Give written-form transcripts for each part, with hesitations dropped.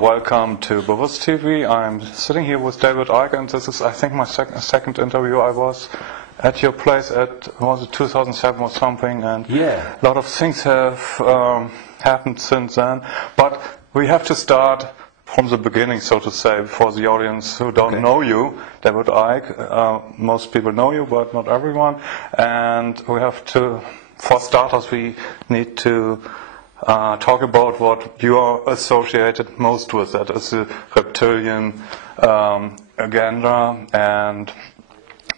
welcome to Bewusst TV. I'm sitting here with David Icke, and this is, I think, my second interview. I was at your place was it 2007 or something, and yeah, a lot of things have happened since then. But we have to start from the beginning, so to say, for the audience who don't know you, David Icke. Most people know you, but not everyone. And we have to, for starters, we need to talk about what you are associated most with. That is the reptilian agenda, and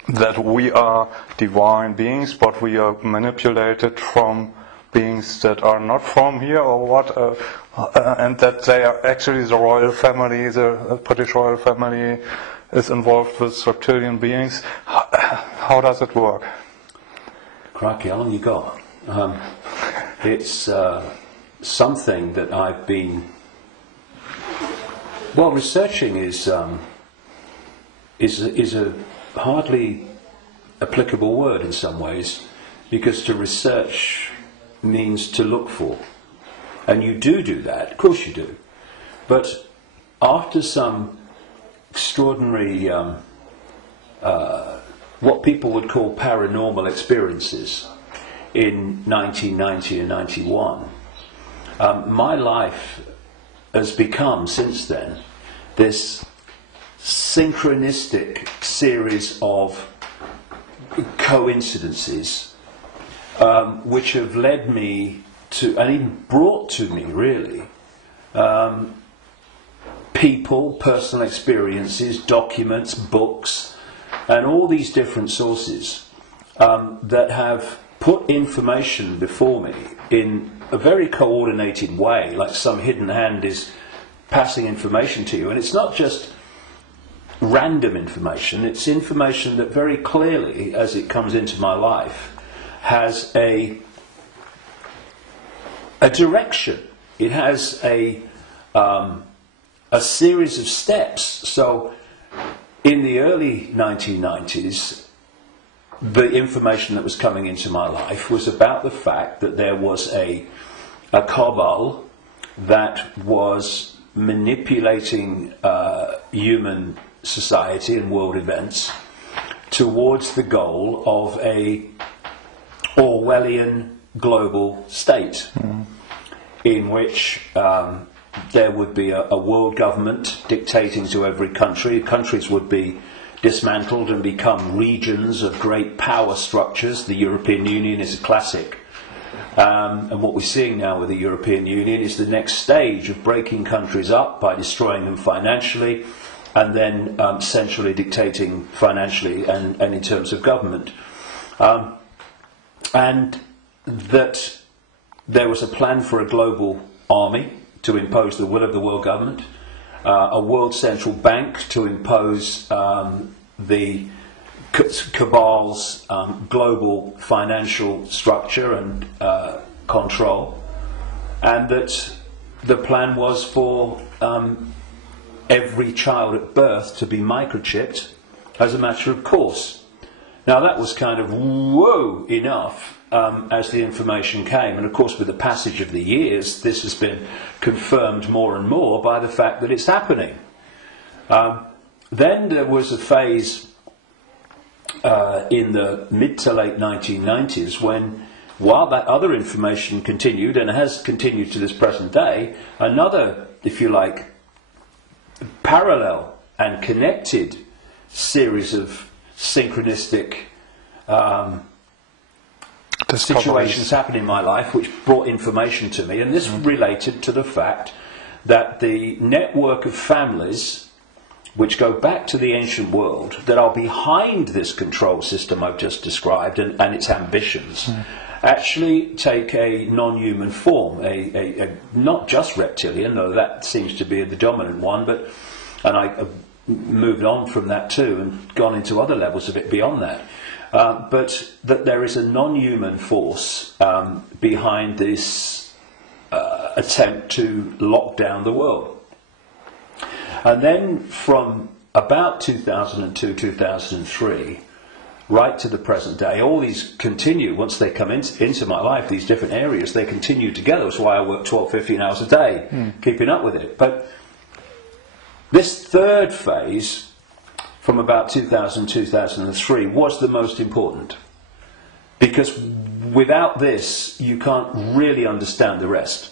that we are divine beings, but we are manipulated from beings that are not from here, or what, and that they are actually the royal family, the British royal family is involved with reptilian beings. How does it work? Crikey, how long you got? It's something that I've been researching is a hardly applicable word in some ways, because to research means to look for, and you do that, of course you do, but after some extraordinary what people would call paranormal experiences in 1990 and 91, my life has become, since then, this synchronistic series of coincidences which have led me to, and even brought to me, really, people, personal experiences, documents, books, and all these different sources that have put information before me in a very coordinated way, like some hidden hand is passing information to you. And it's not just random information, it's information that very clearly, as it comes into my life, has a direction. It has a series of steps. So in the early 1990s, the information that was coming into my life was about the fact that there was a cabal that was manipulating human society and world events towards the goal of a Orwellian global state, in which there would be a world government dictating to every country. Countries would be dismantled and become regions of great power structures. The European Union is a classic. And what we're seeing now with the European Union is the next stage of breaking countries up by destroying them financially, and then centrally dictating financially and in terms of government. And that there was a plan for a global army to impose the will of the world government, a world central bank to impose the cabal's global financial structure and control, and that the plan was for every child at birth to be microchipped as a matter of course. Now that was kind of whoa enough as the information came, and of course with the passage of the years this has been confirmed more and more by the fact that it's happening. Then there was a phase in the mid to late 1990s when, while that other information continued, and has continued to this present day, another, if you like, parallel and connected series of synchronistic situations happened in my life which brought information to me, and this related to the fact that the network of families which go back to the ancient world that are behind this control system I've just described and its ambitions actually take a non-human form, a not just reptilian, though that seems to be the dominant one, but, and I moved on from that too and gone into other levels of it beyond that. But that there is a non-human force behind this attempt to lock down the world. And then from about 2002, 2003, right to the present day, all these continue, once they come into my life, these different areas, they continue together. That's why I work 12, 15 hours a day, keeping up with it. But This third phase, from about 2000, 2003, was the most important. Because without this, you can't really understand the rest.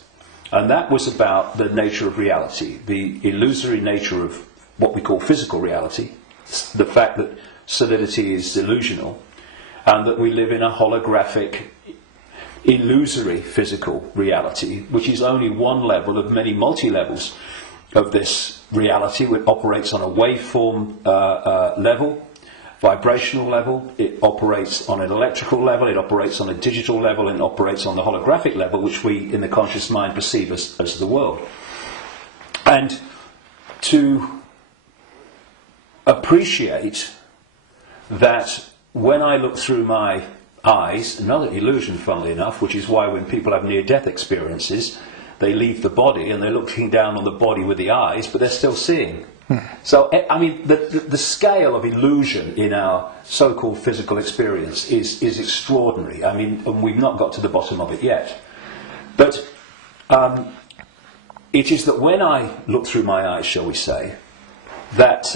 And that was about the nature of reality, the illusory nature of what we call physical reality, the fact that solidity is delusional, and that we live in a holographic, illusory physical reality, which is only one level of many multi-levels of this reality, which operates on a waveform level, vibrational level, it operates on an electrical level, it operates on a digital level, and it operates on the holographic level, which we in the conscious mind perceive as the world. And to appreciate that when I look through my eyes, another illusion funnily enough, which is why when people have near-death experiences, they leave the body and they're looking down on the body with the eyes, but they're still seeing. So, I mean, the scale of illusion in our so-called physical experience is extraordinary. I mean, and we've not got to the bottom of it yet. But it is that when I look through my eyes, shall we say, that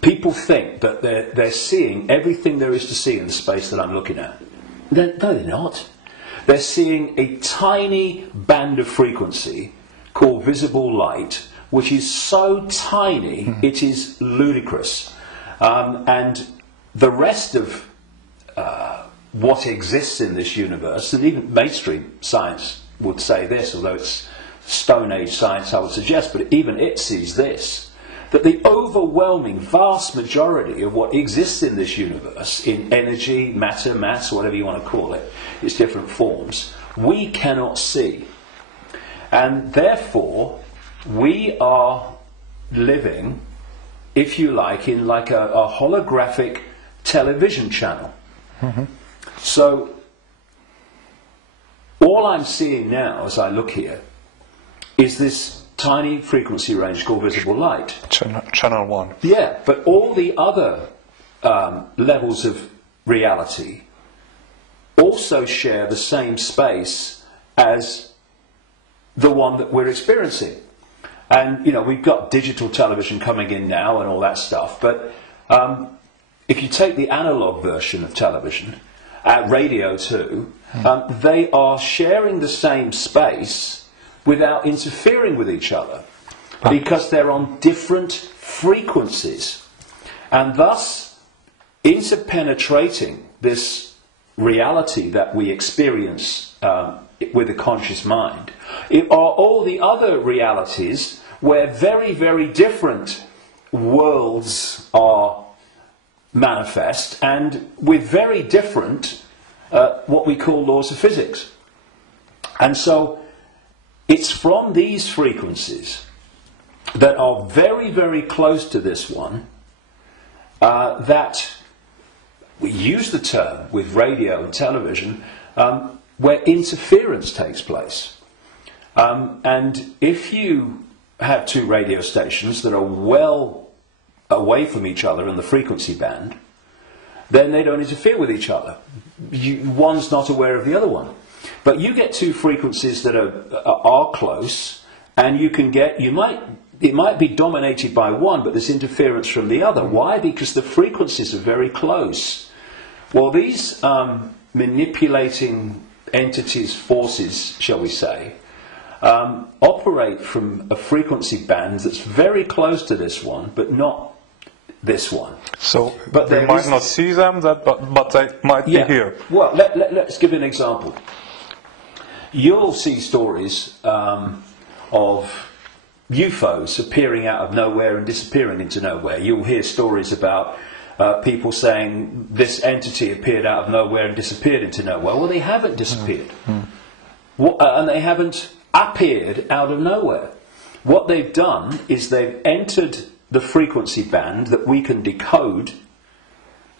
people think that they're seeing everything there is to see in the space that I'm looking at. No, they're not. They're seeing a tiny band of frequency called visible light, which is so tiny it is ludicrous. And the rest of what exists in this universe, and even mainstream science would say this, although it's Stone Age science I would suggest, but even it sees this, that the overwhelming vast majority of what exists in this universe, in energy, matter, mass, whatever you want to call it, its different forms, we cannot see. And therefore, we are living, if you like, in like a holographic television channel. So, all I'm seeing now as I look here is this tiny frequency range called visible light. Channel 1. Yeah, but all the other levels of reality also share the same space as the one that we're experiencing. And, you know, we've got digital television coming in now and all that stuff, but if you take the analog version of television, radio too, they are sharing the same space without interfering with each other, because they're on different frequencies. And thus, interpenetrating this reality that we experience with the conscious mind, are all the other realities where very, very different worlds are manifest, and with very different what we call laws of physics. And so it's from these frequencies that are very, very close to this one that we use the term with radio and television where interference takes place. And if you have two radio stations that are well away from each other in the frequency band, then they don't interfere with each other. One's not aware of the other one. But you get two frequencies that are close, and you can get, it might be dominated by one, but there's interference from the other. Why? Because the frequencies are very close. Well, these manipulating entities, forces, shall we say, operate from a frequency band that's very close to this one, but not this one. So they might not see them, but they might be here. Well, let's give an example. You'll see stories of UFOs appearing out of nowhere and disappearing into nowhere. You'll hear stories about people saying this entity appeared out of nowhere and disappeared into nowhere. Well, they haven't disappeared. And they haven't appeared out of nowhere. What they've done is they've entered the frequency band that we can decode,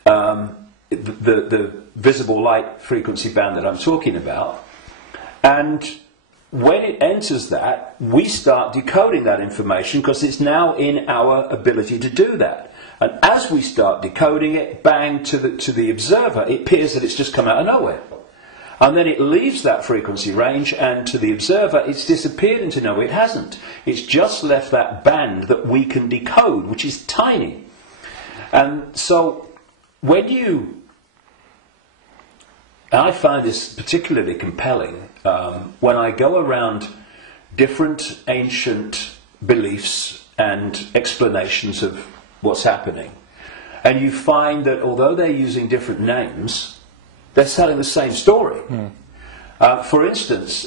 the visible light frequency band that I'm talking about. And when it enters that, we start decoding that information because it's now in our ability to do that. And as we start decoding it, bang, to the observer, it appears that it's just come out of nowhere. And then it leaves that frequency range, and to the observer, it's disappeared into nowhere. It hasn't. It's just left that band that we can decode, which is tiny. And so, when you... I find this particularly compelling when I go around different ancient beliefs and explanations of what's happening. And you find that although they're using different names, they're telling the same story. For instance,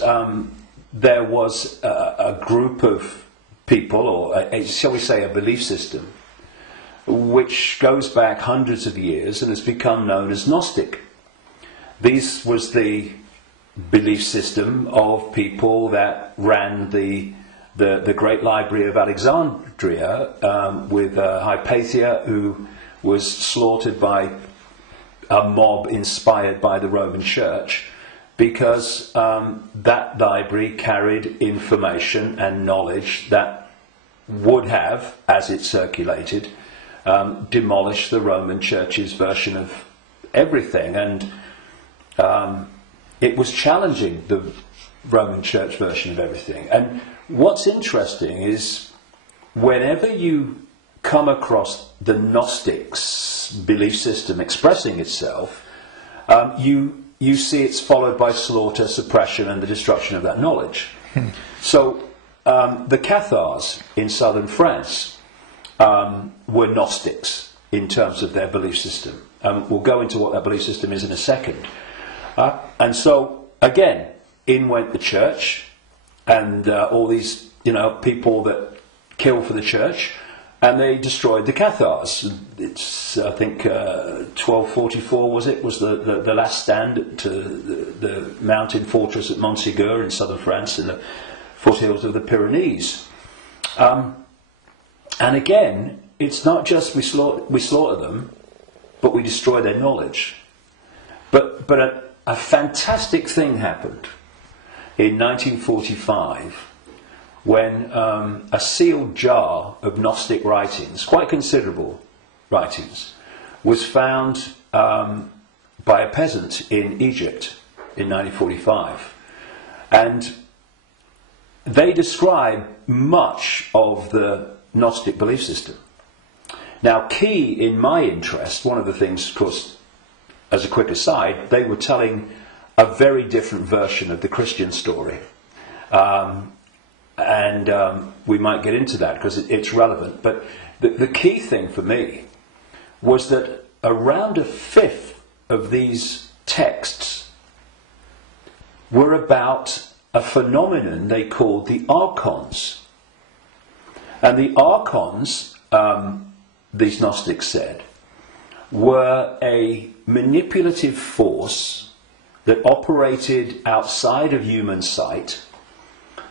there was a group of people, or shall we say a belief system, which goes back hundreds of years and has become known as Gnostic. This was the belief system of people that ran the great library of Alexandria with Hypatia, who was slaughtered by a mob inspired by the Roman Church, because that library carried information and knowledge that would have, as it circulated, demolished the Roman Church's version of everything. And it was challenging the Roman Church version of everything. And what's interesting is whenever you come across the Gnostics' belief system expressing itself, you see it's followed by slaughter, suppression, and the destruction of that knowledge. So the Cathars in southern France were Gnostics in terms of their belief system. We'll go into what that belief system is in a second. And so, again, in went the church, and all these, people that kill for the church, and they destroyed the Cathars. It's, I think, 1244 was the last stand to the mountain fortress at Montségur in southern France, in the foothills of the Pyrenees. And again, it's not just we slaughter them, but we destroy their knowledge. But a fantastic thing happened in 1945 when a sealed jar of Gnostic writings, quite considerable writings, was found by a peasant in Egypt in 1945. And they describe much of the Gnostic belief system. Now, key in my interest, one of the things, of course, as a quick aside, they were telling a very different version of the Christian story. And we might get into that because it's relevant. But the key thing for me was that around a fifth of these texts were about a phenomenon they called the archons. And the archons, these Gnostics said, were a manipulative force that operated outside of human sight,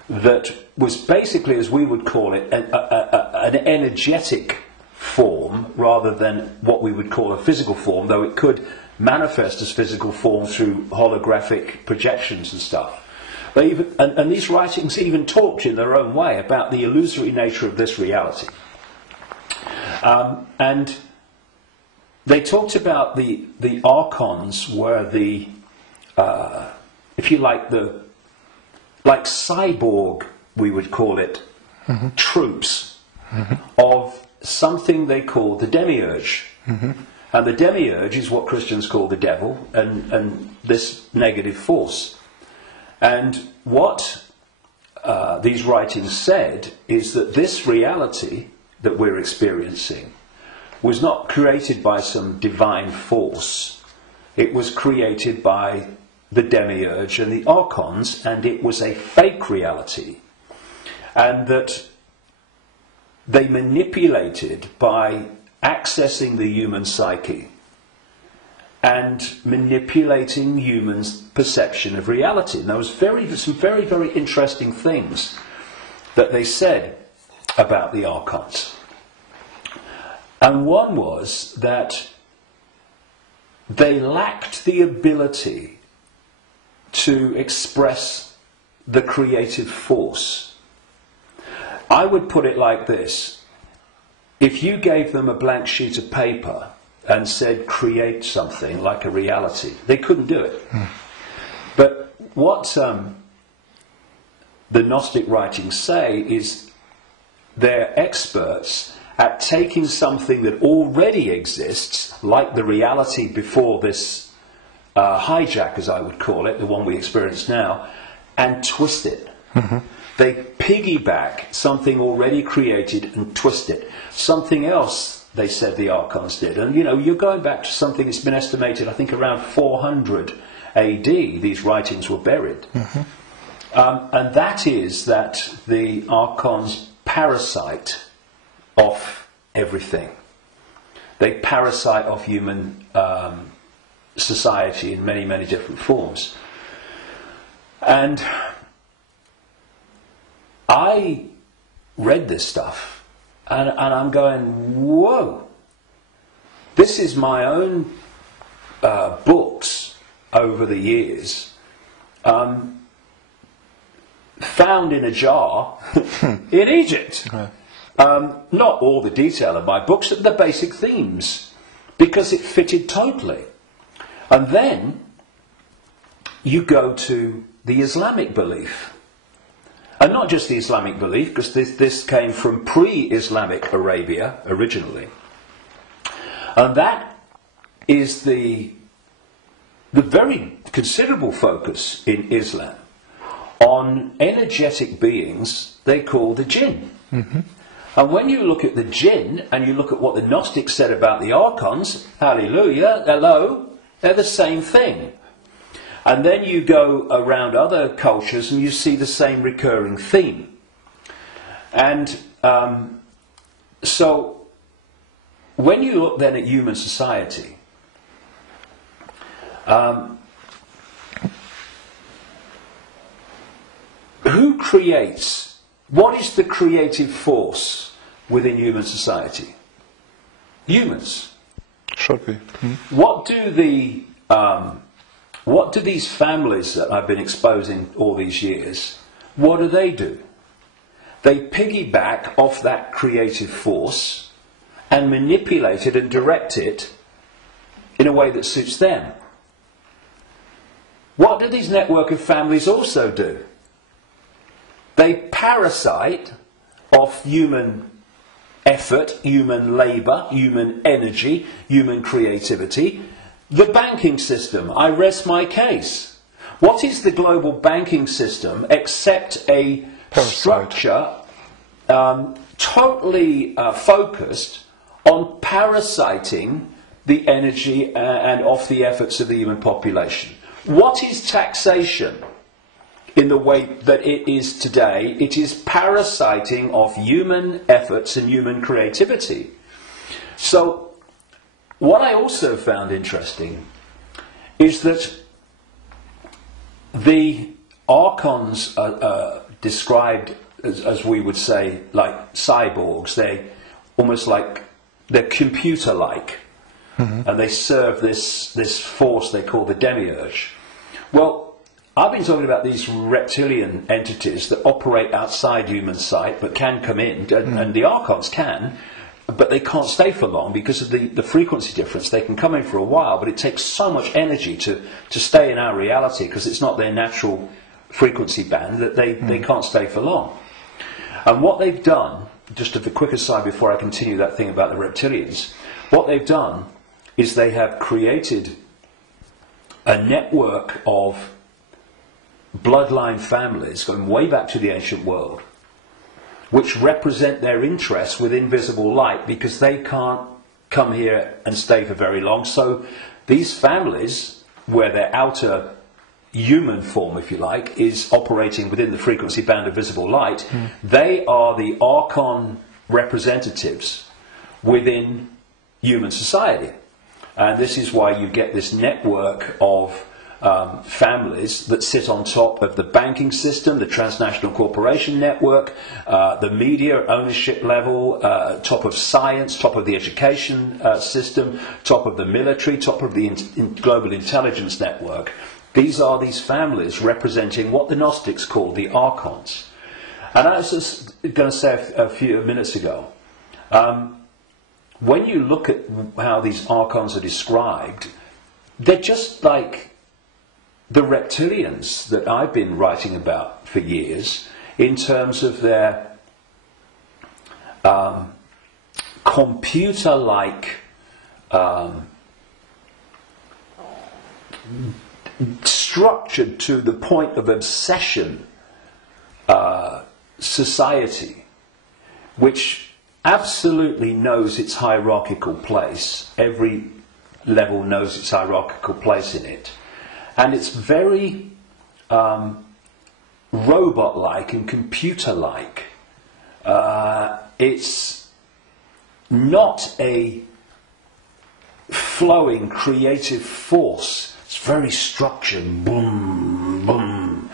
that was basically, as we would call it, an energetic form rather than what we would call a physical form, though it could manifest as physical form through holographic projections and stuff. And these writings even talked in their own way about the illusory nature of this reality. And they talked about the archons were the, if you like, like cyborg, we would call it, troops of something they called the demiurge. And the demiurge is what Christians call the devil, and this negative force. And what these writings said is that this reality that we're experiencing was not created by some divine force. It was created by the demiurge and the archons, and it was a fake reality. And that they manipulated by accessing the human psyche and manipulating humans' perception of reality. And there was some very, very interesting things that they said about the archons. And one was that they lacked the ability to express the creative force. I would put it like this. If you gave them a blank sheet of paper and said create something like a reality, they couldn't do it. the Gnostic writings say is they're experts at taking something that already exists, like the reality before this hijack, as I would call it, the one we experience now, and twist it. Mm-hmm. They piggyback something already created and twist it. Something else, they said the Archons did. And, you're going back to something that's been estimated, I think, around 400 AD, these writings were buried. Mm-hmm. And that is that the Archons parasite off everything. They parasite off human society in many, many different forms. And I read this stuff, and I'm going, whoa! This is my own books over the years, found in a jar in Egypt. Okay. Not all the detail of my books, but the basic themes, because it fitted totally. And then you go to the Islamic belief. And not just the Islamic belief, because this came from pre-Islamic Arabia originally. And that is the very considerable focus in Islam on energetic beings they call the jinn. Mm-hmm. And when you look at the jinn and you look at what the Gnostics said about the Archons, hallelujah, hello, they're the same thing. And then you go around other cultures and you see the same recurring theme. And so when you look then at human society, who creates, what is the creative force within human society? Humans. Should be. Mm-hmm. What do these families that I've been exposing all these years, what do? They piggyback off that creative force and manipulate it and direct it in a way that suits them. What do these network of families also do? They parasite off human effort, human labour, human energy, human creativity. The banking system, I rest my case. What is the global banking system except a structure totally focused on parasiting the energy and off the efforts of the human population? What is taxation in the way that it is today? It is parasiting of human efforts and human creativity. So what I also found interesting is that the Archons are described as we would say like cyborgs. They're almost like, they're computer-like. Mm-hmm. And they serve this force they call the demiurge. Well, I've been talking about these reptilian entities that operate outside human sight but can come in, and the Archons can, but they can't stay for long because of the frequency difference. They can come in for a while, but it takes so much energy to stay in our reality because it's not their natural frequency band that they can't stay for long. And what they've done, just as a quick aside before I continue that thing about the reptilians, what they've done is they have created a network of bloodline families going way back to the ancient world, which represent their interests with invisible light because they can't come here and stay for very long. So these families, where their outer human form, if you like, is operating within the frequency band of visible light, they are the Archon representatives within human society. And this is why you get this network of families that sit on top of the banking system, the transnational corporation network, the media ownership level, top of science, top of the education system, top of the military, top of the global intelligence network. These are these families representing what the Gnostics call the Archons. And I was just going to say a few minutes ago, when you look at how these Archons are described, they're just like the reptilians that I've been writing about for years, in terms of their computer-like structured to the point of obsession society, which absolutely knows its hierarchical place. Every level knows its hierarchical place in it. And it's very robot-like and computer-like. It's not a flowing creative force. It's very structured. Boom, boom.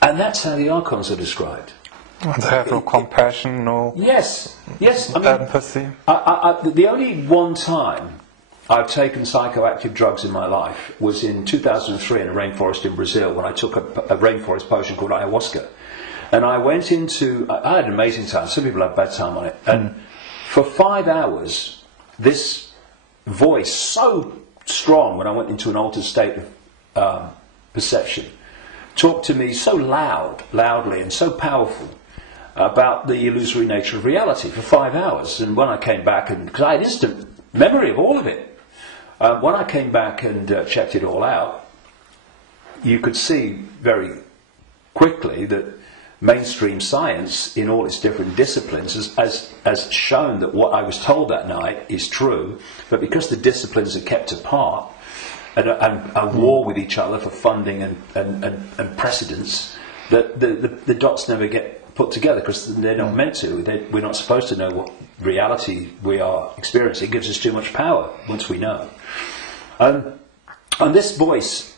And that's how the archons are described. They have no compassion, no yes, I mean, empathy. The only one time I've taken psychoactive drugs in my life was in 2003 in a rainforest in Brazil, when I took a rainforest potion called ayahuasca. And I went into, I had an amazing time. Some people have bad time on it. And for 5 hours, this voice, so strong when I went into an altered state of perception, talked to me so loudly and so powerful about the illusory nature of reality for 5 hours. And when I came back, and because I had instant memory of all of it, when I came back and checked it all out, you could see very quickly that mainstream science, in all its different disciplines, has shown that what I was told that night is true, but because the disciplines are kept apart and are war with each other for funding and precedence, that the dots never get put together, because they're not meant to. We're not supposed to know what reality we are experiencing. It gives us too much power once we know. And this voice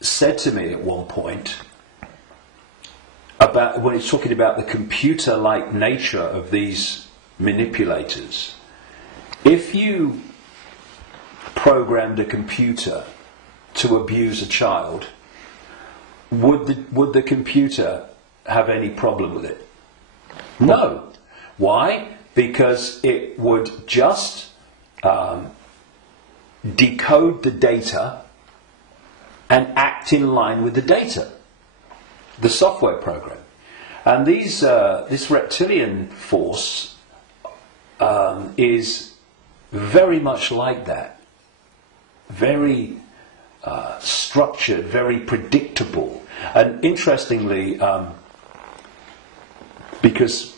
said to me at one point, about when it's talking about the computer-like nature of these manipulators, if you programmed a computer to abuse a child, would the computer have any problem with it? No. Why? Because it would just decode the data and act in line with the data, the software program. And this reptilian force is very much like that. Very structured, very predictable. And interestingly, because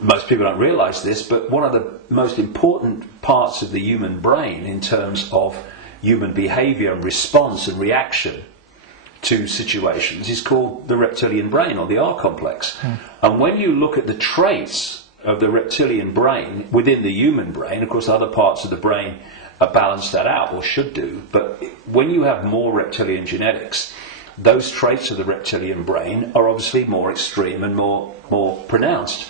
most people don't realise this, but one of the most important parts of the human brain in terms of human behaviour and response and reaction to situations is called the reptilian brain, or the R complex. And when you look at the traits of the reptilian brain within the human brain, of course other parts of the brain balance that out, or should do, but when you have more reptilian genetics, those traits of the reptilian brain are obviously more extreme and more pronounced.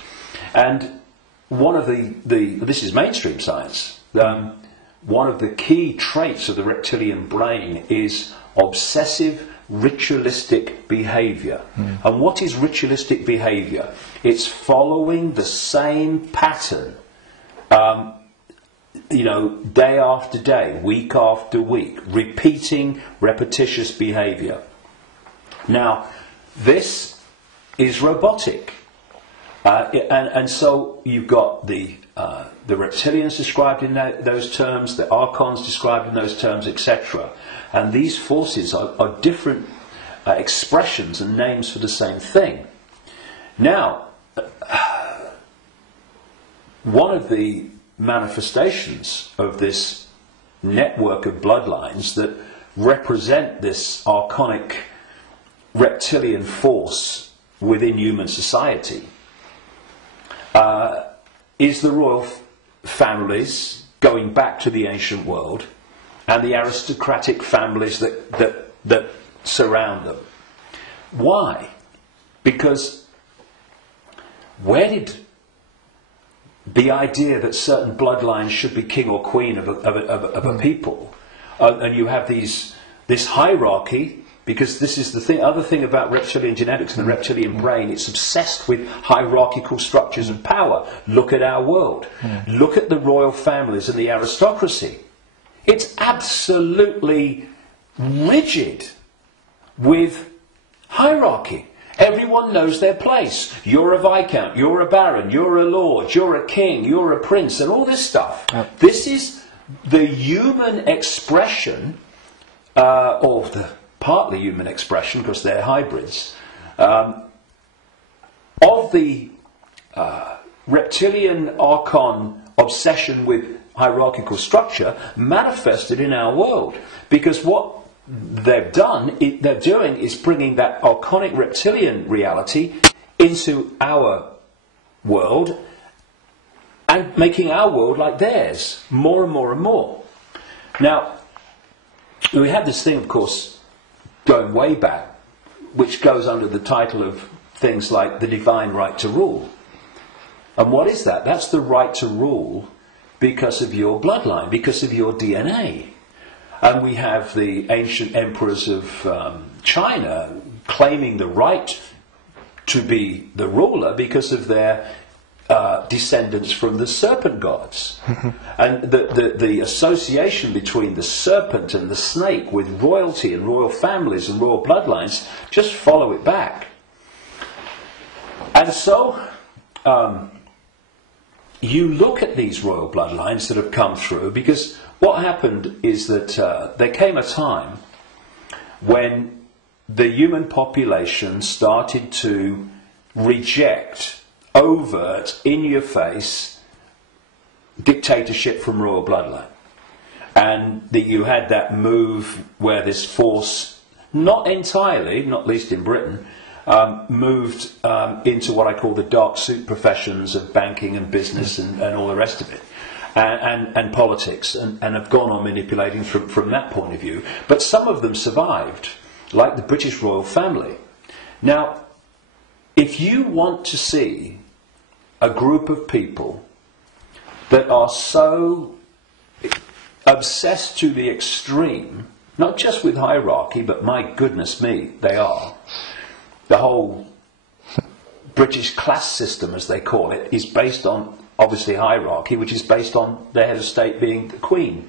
And one of this is mainstream science, one of the key traits of the reptilian brain is obsessive ritualistic behaviour. And what is ritualistic behaviour? It's following the same pattern, day after day, week after week, repeating repetitious behaviour. Now, this is robotic. And so you've got the reptilians described in those terms, the archons described in those terms, etc. And these forces are different expressions and names for the same thing. Now, one of the manifestations of this network of bloodlines that represent this archonic reptilian force within human society is the royal families going back to the ancient world, and the aristocratic families that surround them. Why? Because where did the idea that certain bloodlines should be king or queen of a people, and you have this hierarchy, because this is the other thing about reptilian genetics and the reptilian brain, it's obsessed with hierarchical structures of power. Look at our world. Look at the royal families and the aristocracy. It's absolutely rigid with hierarchy. Everyone knows their place. You're a viscount, you're a baron, you're a lord, you're a king, you're a prince, and all this stuff. Yep. This is the human expression, or the partly human expression, because they're hybrids, of the reptilian archon obsession with hierarchical structure manifested in our world. Because what they're doing is bringing that archonic reptilian reality into our world and making our world like theirs, more and more and more. Now, we have this thing, of course, going way back, which goes under the title of things like the divine right to rule. And what is that? That's the right to rule because of your bloodline, because of your DNA. And we have the ancient emperors of China claiming the right to be the ruler because of their descendants from the serpent gods. And the association between the serpent and the snake with royalty and royal families and royal bloodlines, just follow it back. And so you look at these royal bloodlines that have come through, because what happened is that there came a time when the human population started to reject overt, in-your-face dictatorship from royal bloodline. And that you had that move where this force, not entirely, not least in Britain, moved into what I call the dark suit professions of banking and business and all the rest of it. And politics, and have gone on manipulating from that point of view. But some of them survived, like the British royal family. Now, if you want to see a group of people that are so obsessed to the extreme, not just with hierarchy, but my goodness me, they are. The whole British class system, as they call it, is based on, obviously, hierarchy, which is based on the head of state being the Queen.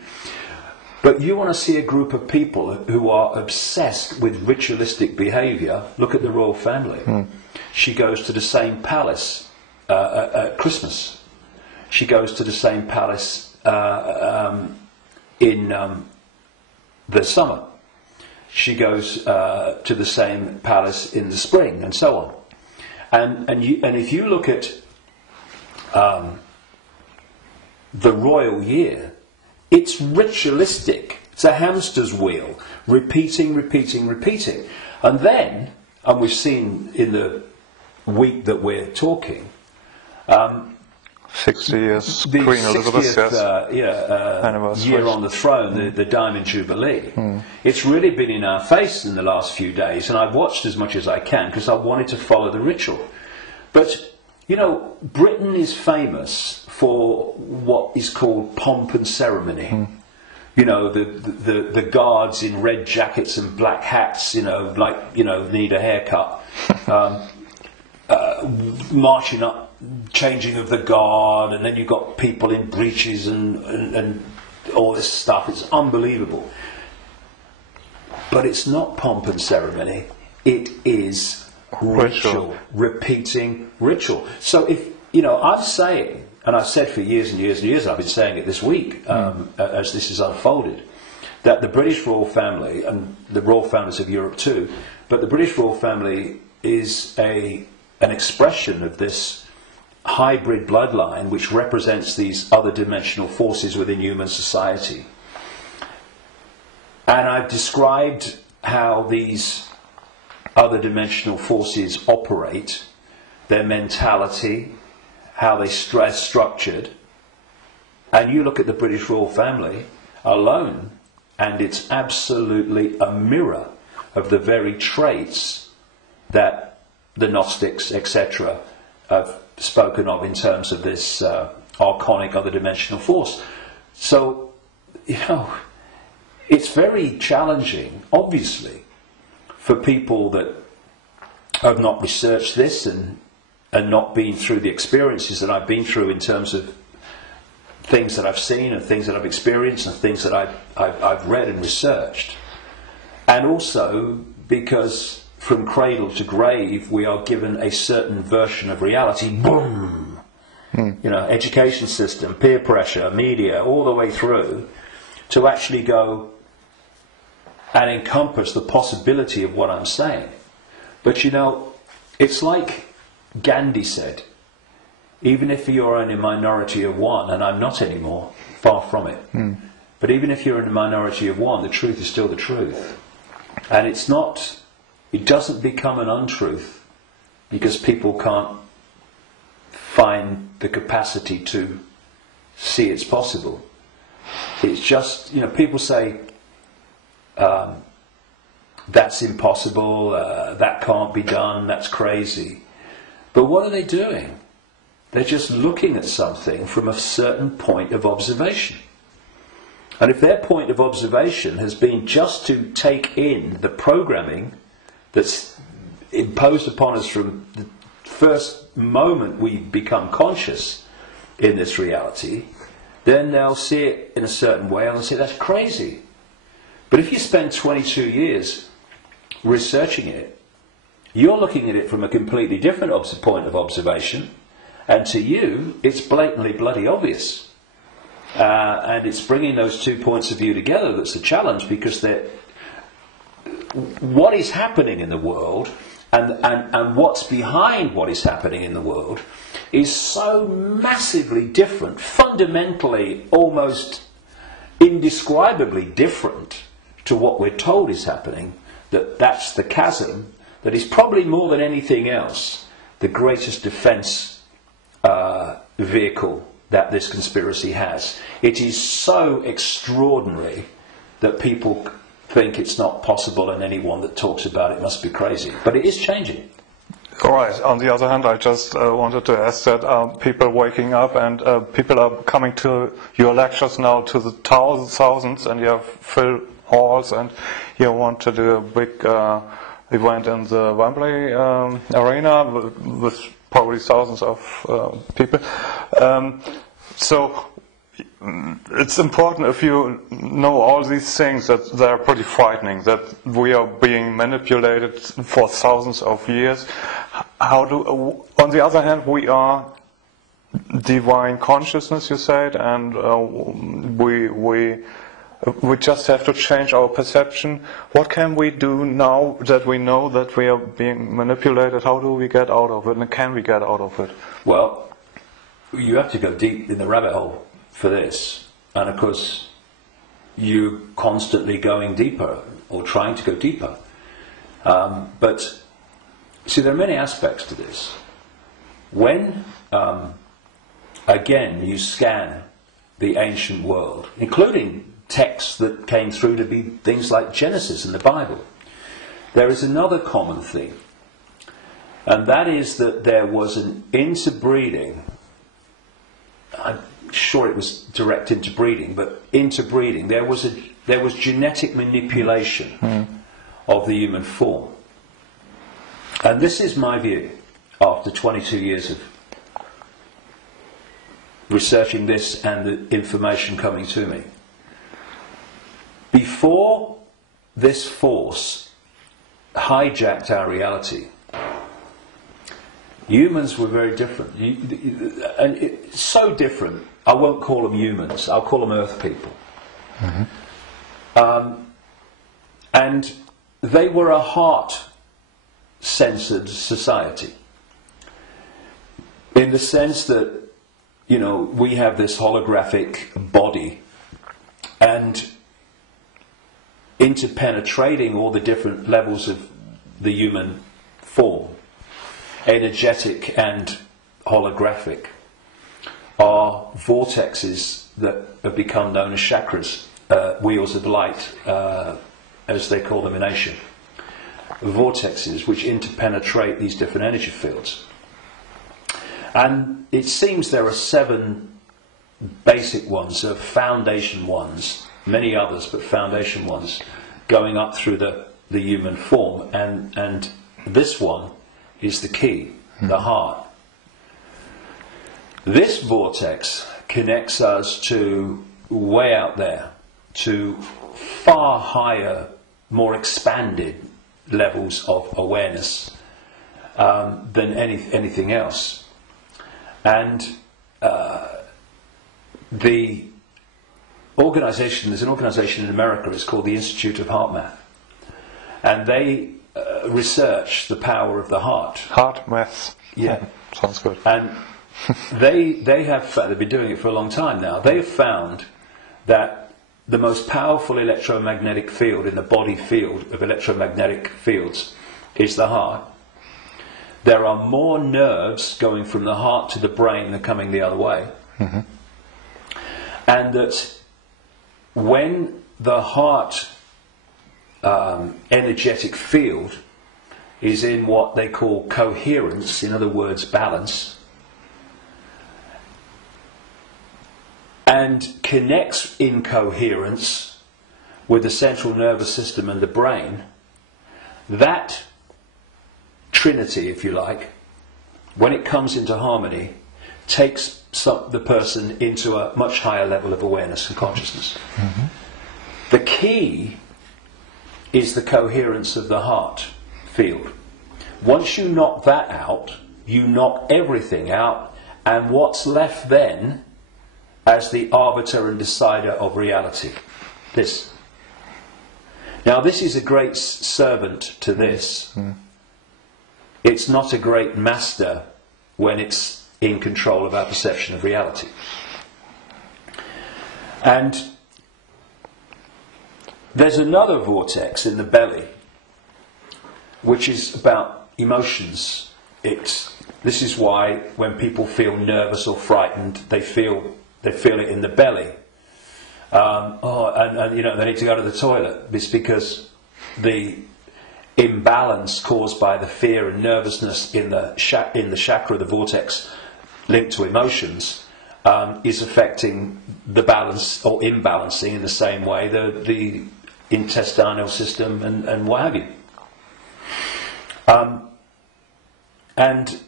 But you want to see a group of people who are obsessed with ritualistic behaviour. Look at the royal family. She goes to the same palace at Christmas. She goes to the same palace in the summer. She goes to the same palace in the spring, and so on. And if you look at the royal year, it's ritualistic. It's a hamster's wheel, repeating. And then, and we've seen in the week that we're talking, 60 years the Queen Elizabeth, 60th year on the throne, the Diamond Jubilee. It's really been in our face in the last few days, and I've watched as much as I can because I wanted to follow the ritual. But, you know, Britain is famous for what is called pomp and ceremony. You know, the guards in red jackets and black hats, you know, like, you know, need a haircut, marching up, changing of the guard, and then you've got people in breeches and all this stuff. It's unbelievable. But it's not pomp and ceremony. It is ritual, repeating ritual. So if, you know, I'm saying, and I've said for years and years and years, I've been saying it this week as this has unfolded, that the British royal family, and the royal families of Europe too, but the British royal family is an expression of this hybrid bloodline which represents these other dimensional forces within human society. And I've described how these other dimensional forces operate, their mentality, how they stress structured. And you look at the British royal family alone, and it's absolutely a mirror of the very traits that the Gnostics, etc., have spoken of in terms of this archonic other dimensional force. So, you know, it's very challenging, obviously, for people that have not researched this and not been through the experiences that I've been through in terms of things that I've seen and things that I've experienced and things that I've read and researched. And also because from cradle to grave we are given a certain version of reality. Boom! You know, education system, peer pressure, media, all the way through, to actually go and encompass the possibility of what I'm saying. But you know, it's like Gandhi said, even if you're in a minority of one, and I'm not anymore, far from it, but even if you're in a minority of one, the truth is still the truth. And it doesn't become an untruth because people can't find the capacity to see it's possible. It's just, you know, people say, that's impossible, that can't be done, that's crazy. But what are they doing? They're just looking at something from a certain point of observation. And if their point of observation has been just to take in the programming that's imposed upon us from the first moment we become conscious in this reality, then they'll see it in a certain way and they'll say, that's crazy. But if you spend 22 years researching it, you're looking at it from a completely different point of observation, and to you, it's blatantly bloody obvious. And it's bringing those two points of view together that's the challenge, because what is happening in the world and what's behind what is happening in the world is so massively different, fundamentally almost indescribably different to what we're told is happening, that's the chasm that is probably more than anything else the greatest defence vehicle that this conspiracy has. It is so extraordinary that people think it's not possible, and anyone that talks about it must be crazy. But it is changing. All right. On the other hand, I just wanted to ask that people waking up and people are coming to your lectures now to the thousands, and you have filled halls, and you want to do a big event in the Wembley arena with probably thousands of people. So it's important, if you know all these things, that they're pretty frightening, that we are being manipulated for thousands of years. On the other hand, we are divine consciousness, you said, and we just have to change our perception. What can we do now that we know that we are being manipulated? How do we get out of it, and can we get out of it? Well, you have to go deep in the rabbit hole for this, and of course you're constantly going deeper or trying to go deeper, but see, there are many aspects to this. When again you scan the ancient world, including texts that came through to be things like Genesis and the Bible, there is another common theme, and that is that there was an interbreeding. I'm sure it was direct interbreeding, but interbreeding. There was genetic manipulation of the human form. And this is my view, after 22 years of researching this and the information coming to me. Before this force hijacked our reality, humans were very different, and it's so different. I won't call them humans, I'll call them earth people. And they were a heart-centered society, in the sense that, you know, we have this holographic body, and interpenetrating all the different levels of the human form, energetic and holographic, are vortexes that have become known as chakras, wheels of light, as they call them in Asia. Vortexes which interpenetrate these different energy fields. And it seems there are 7 basic ones, foundation ones, many others, but foundation ones, going up through the human form, and this one is the key, the heart. This vortex connects us to way out there, to far higher more expanded levels of awareness than anything else. And there's an organization in America, it's called the Institute of Heart Math, and they research the power of the heart. Heart math. Yeah. Sounds good. And they've been doing it for a long time now. They have found that the most powerful electromagnetic field in the body field of electromagnetic fields is the heart. There are more nerves going from the heart to the brain than coming the other way. Mm-hmm. And that when the heart energetic field is in what they call coherence, in other words, balance, and connects in coherence with the central nervous system and the brain, that trinity, if you like, when it comes into harmony, takes the person into a much higher level of awareness and consciousness. Mm-hmm. The key is the coherence of the heart field. Once you knock that out, you knock everything out, and what's left then as the arbiter and decider of reality? This. Now, this is a great servant to this. Mm. It's not a great master when it's in control of our perception of reality. And there's another vortex in the belly, which is about emotions. This is why when people feel nervous or frightened, they feel it in the belly. And you know, they need to go to the toilet. It's because the imbalance caused by the fear and nervousness in the chakra, the vortex linked to emotions, is affecting the balance or imbalancing in the same way the intestinal system and what have you. And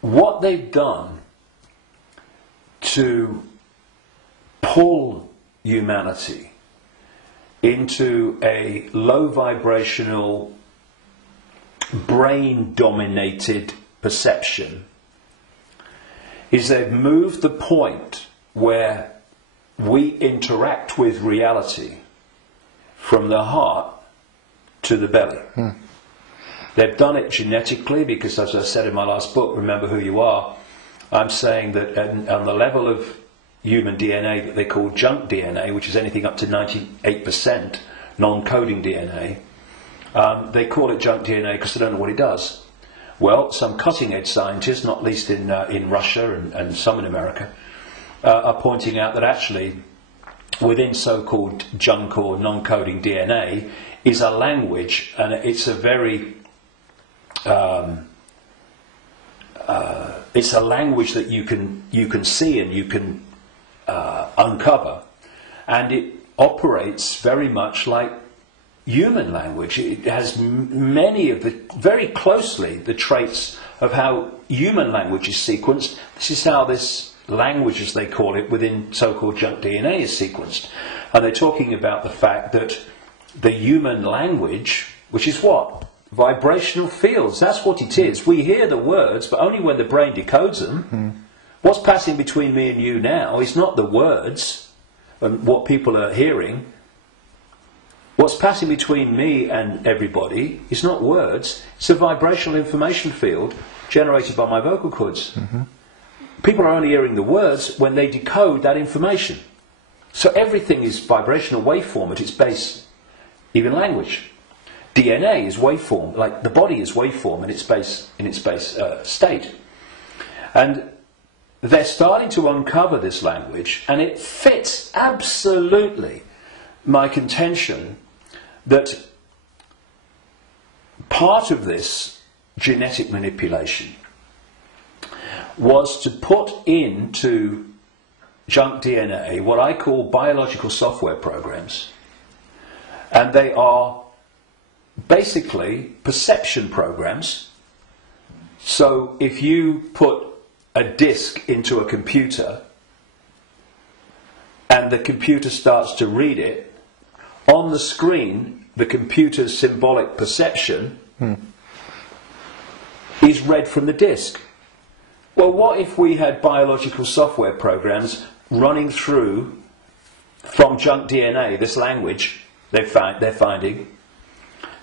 what they've done to pull humanity into a low vibrational, brain dominated perception is they've moved the point where we interact with reality from the heart to the belly. They've done it genetically because, as I said in my last book, Remember Who You Are, I'm saying that on the level of human DNA that they call junk DNA, which is anything up to 98% non-coding DNA, they call it junk DNA because they don't know what it does. Well, some cutting-edge scientists, not least in Russia and some in America, are pointing out that actually within so-called junk or non-coding DNA is a language, and it's a very it's a language that you can see and you can uncover, and it operates very much like human language. It has many of very closely the traits of how human language is sequenced. This is how this language, as they call it, within so-called junk DNA is sequenced. And they're talking about the fact that the human language, which is what? Vibrational fields. That's what it is. We hear the words, but only when the brain decodes them. What's passing between me and you now is not the words and what people are hearing. What's passing between me and everybody is not words. It's a vibrational information field generated by my vocal cords. People are only hearing the words when they decode that information. So everything is vibrational waveform at its base, even language. DNA is waveform, like the body is waveform in its base state. And they're starting to uncover this language, and it fits absolutely my contention that part of this genetic manipulation was to put into junk DNA what I call biological software programs, and they are basically perception programs. So if you put a disk into a computer and the computer starts to read it, on the screen, the computer's symbolic perception is read from the disk. Well, what if we had biological software programs running through from junk DNA, this language they're finding,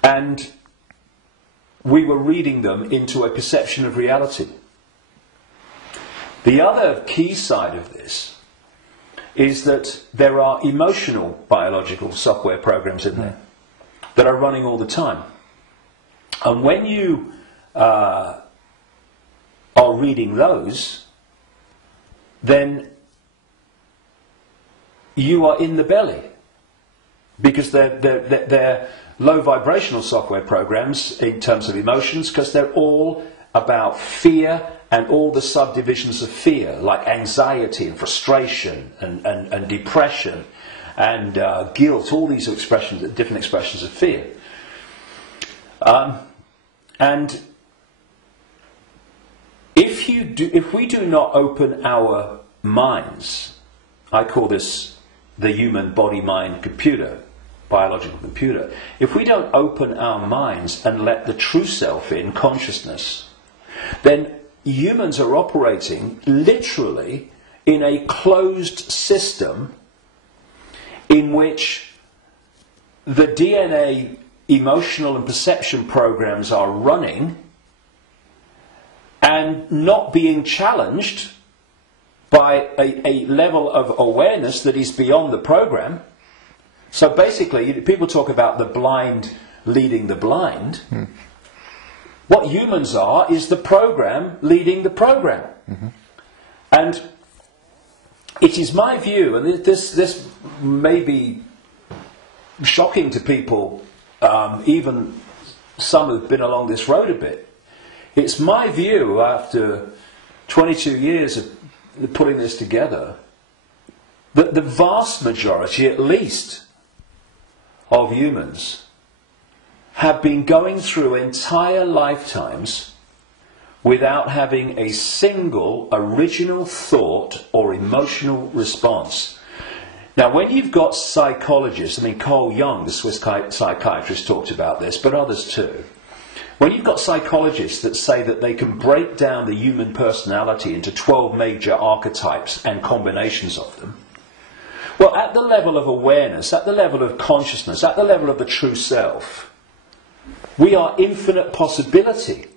and we were reading them into a perception of reality? The other key side of this is that there are emotional biological software programs in there that are running all the time. And when you are reading those, then you are in the belly, because they're low vibrational software programs in terms of emotions, because they're all about fear and all the subdivisions of fear, like anxiety and frustration and depression and guilt, all these expressions, different expressions of fear. And if we do not open our minds, I call this the human body-mind computer, biological computer. If we don't open our minds and let the true self in, consciousness, then humans are operating literally in a closed system in which the DNA emotional and perception programs are running and not being challenged by a level of awareness that is beyond the program. So basically, people talk about the blind leading the blind. What humans are is the program leading the program. And it is my view, and this may be shocking to people, even some who've been along this road a bit. It's my view, after 22 years of putting this together, that the vast majority, at least, of humans have been going through entire lifetimes without having a single original thought or emotional response. Now, when you've got psychologists, I mean, Carl Jung, the Swiss psychiatrist, talked about this, but others too. When you've got psychologists that say that they can break down the human personality into 12 major archetypes and combinations of them, well, at the level of awareness, at the level of consciousness, at the level of the true self, we are infinite possibility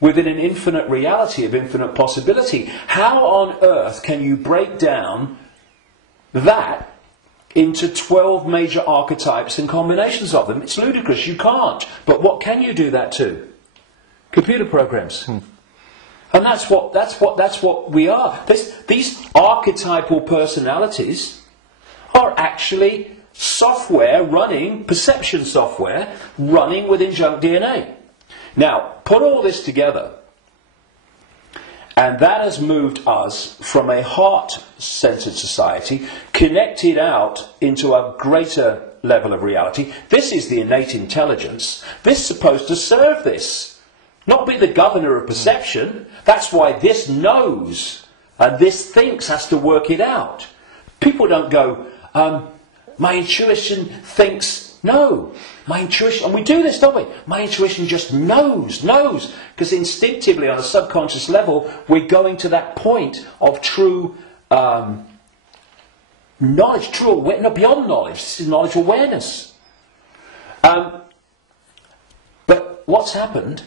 within an infinite reality of infinite possibility. How on earth can you break down that into 12 major archetypes and combinations of them? It's ludicrous, you can't. But what can you do that to? Computer programs. And that's what we are. These archetypal personalities are actually software running, perception software running within junk DNA. Now, put all this together, and that has moved us from a heart-centered society, connected out into a greater level of reality. This is the innate intelligence. This is supposed to serve this, not be the governor of perception. That's why this knows, and this thinks has to work it out. People don't go, my intuition thinks. No, my intuition, and we do this, don't we? My intuition just knows, because instinctively on a subconscious level, we're going to that point of true knowledge, true awareness, no, beyond knowledge, this is knowledge awareness. But what's happened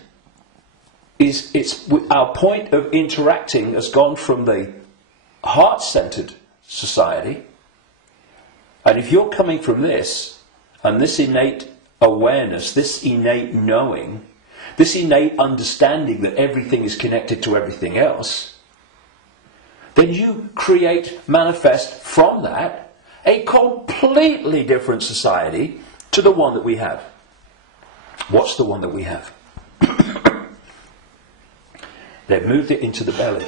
is our point of interacting has gone from the heart-centered society, and if you're coming from this, and this innate awareness, this innate knowing, this innate understanding that everything is connected to everything else, then you manifest from that a completely different society to the one that we have. What's the one that we have? They've moved it into the belly.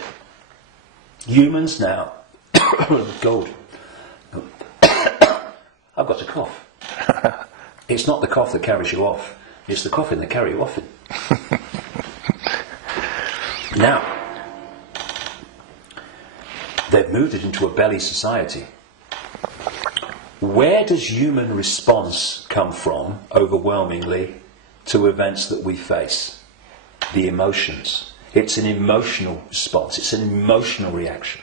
Humans now, gold. I've got a cough. It's not the cough that carries you off, it's the coughing that carries you off it. Now, they've moved it into a belly society. where does human response come from, overwhelmingly, to events that we face? The emotions. It's an emotional response. It's an emotional reaction.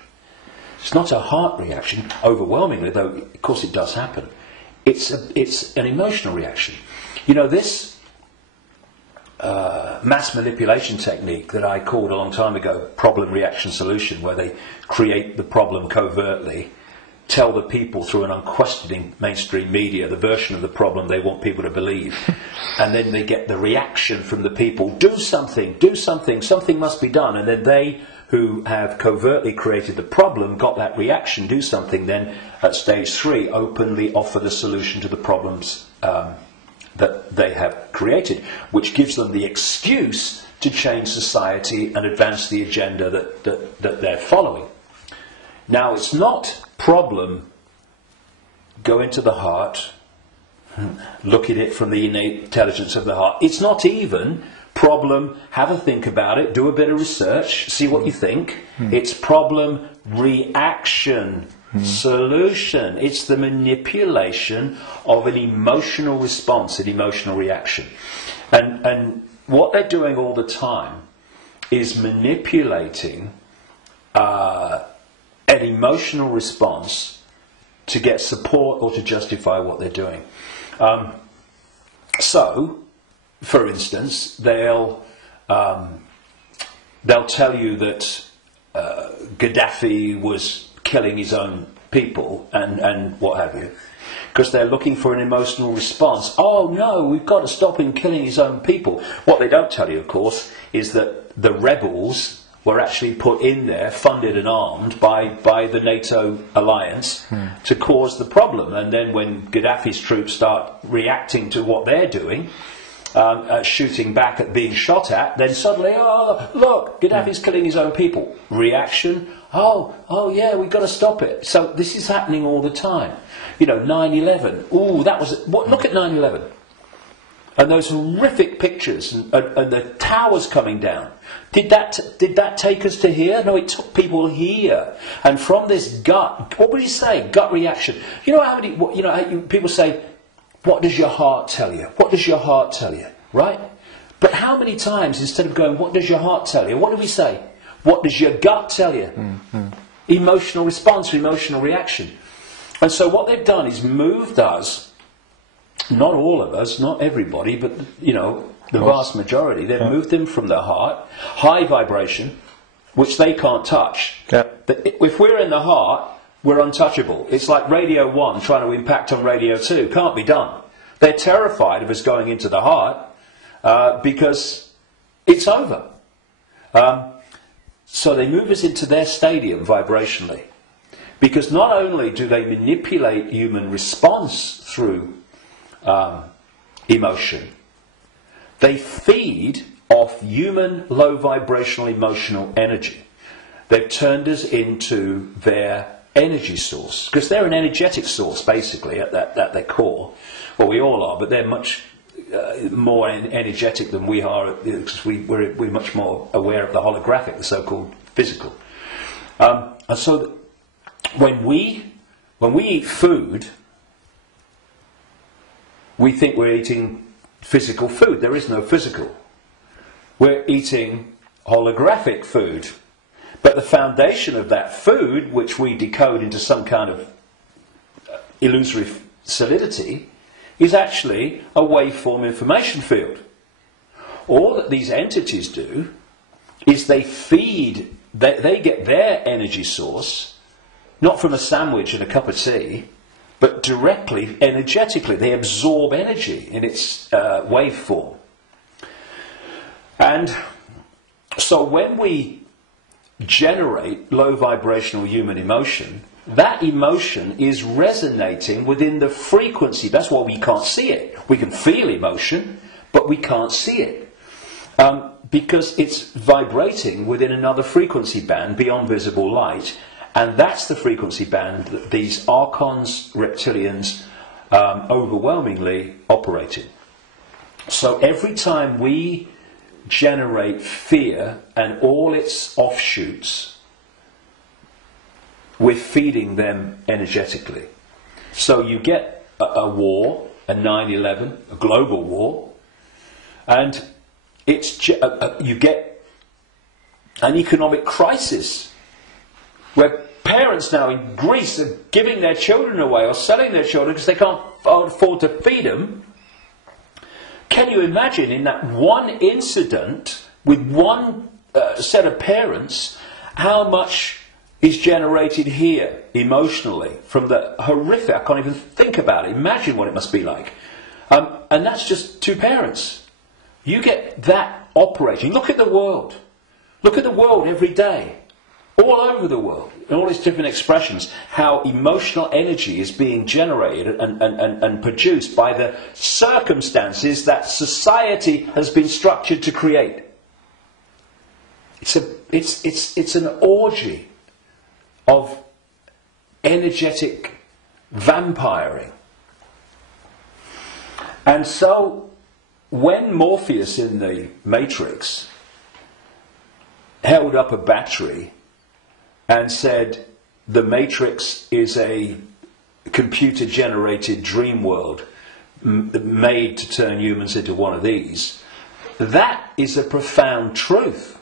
It's not a heart reaction, overwhelmingly, though of course it does happen. It's an emotional reaction. You know, this mass manipulation technique that I called a long time ago problem, reaction, solution, where they create the problem covertly, tell the people through an unquestioning mainstream media the version of the problem they want people to believe, and then they get the reaction from the people, do something, something must be done, and then they who have covertly created the problem got that reaction, do something, then at stage 3 openly offer the solution to the problems that they have created, which gives them the excuse to change society and advance the agenda that they're following. Now, it's not problem, go into the heart, look at it from the innate intelligence of the heart. It's not even problem, have a think about it, do a bit of research, see what you think. It's problem, reaction, solution. It's the manipulation of an emotional response, an emotional reaction. And what they're doing all the time is manipulating an emotional response to get support or to justify what they're doing. So, for instance, they'll tell you that Gaddafi was killing his own people and what have you, because they're looking for an emotional response. Oh no, we've got to stop him killing his own people. What they don't tell you, of course, is that the rebels were actually put in there, funded and armed by the NATO alliance to cause the problem. And then when Gaddafi's troops start reacting to what they're doing, shooting back at being shot at, then suddenly, oh, look, Gaddafi's killing his own people. Reaction, oh yeah, we've got to stop it. So this is happening all the time. You know, 9/11, ooh, that was, look at 9/11. And those horrific pictures and the towers coming down. Did that take us to here? No, it took people here. And from this gut, what would he say? Gut reaction. You know how many, people say, what does your heart tell you? What does your heart tell you? Right? But how many times, instead of going, what does your heart tell you? What do we say? What does your gut tell you? Emotional response, emotional reaction. And so what they've done is moved us, not all of us, not everybody, but, you know, the vast majority, they've moved them from the heart, high vibration, which they can't touch. If we're in the heart, we're untouchable. It's like Radio 1 trying to impact on Radio 2. Can't be done. They're terrified of us going into the heart because it's over. So they move us into their stadium vibrationally. Because not only do they manipulate human response through emotion, they feed off human low vibrational emotional energy. They've turned us into their energy source, because they're an energetic source basically at their core. Well, we all are, but they're much more energetic than we are, because we're much more aware of the holographic, the so-called physical. And so when we eat food, we think we're eating physical food. There is no physical. We're eating holographic food. But the foundation of that food, which we decode into some kind of illusory solidity, is actually a waveform information field. All that these entities do is they feed, they get their energy source, not from a sandwich and a cup of tea, but directly, energetically. They absorb energy in its waveform. And so when we generate low vibrational human emotion, that emotion is resonating within the frequency. That's why we can't see it. We can feel emotion, but we can't see it. Because it's vibrating within another frequency band beyond visible light, and that's the frequency band that these archons, reptilians, overwhelmingly operate in. So every time we generate fear and all its offshoots, we're feeding them energetically. So you get a war, a 9/11, a global war, and you get an economic crisis where parents now in Greece are giving their children away or selling their children because they can't afford to feed them. Can you imagine in that one incident with one set of parents how much is generated here emotionally from the horrific? I can't even think about it. Imagine what it must be like. And that's just two parents. You get that operating. Look at the world. Look at the world every day. All over the world, in all its different expressions, how emotional energy is being generated and produced by the circumstances that society has been structured to create. It's an orgy of energetic vampiring. And so, when Morpheus in the Matrix held up a battery and said, the Matrix is a computer-generated dream world made to turn humans into one of these, that is a profound truth.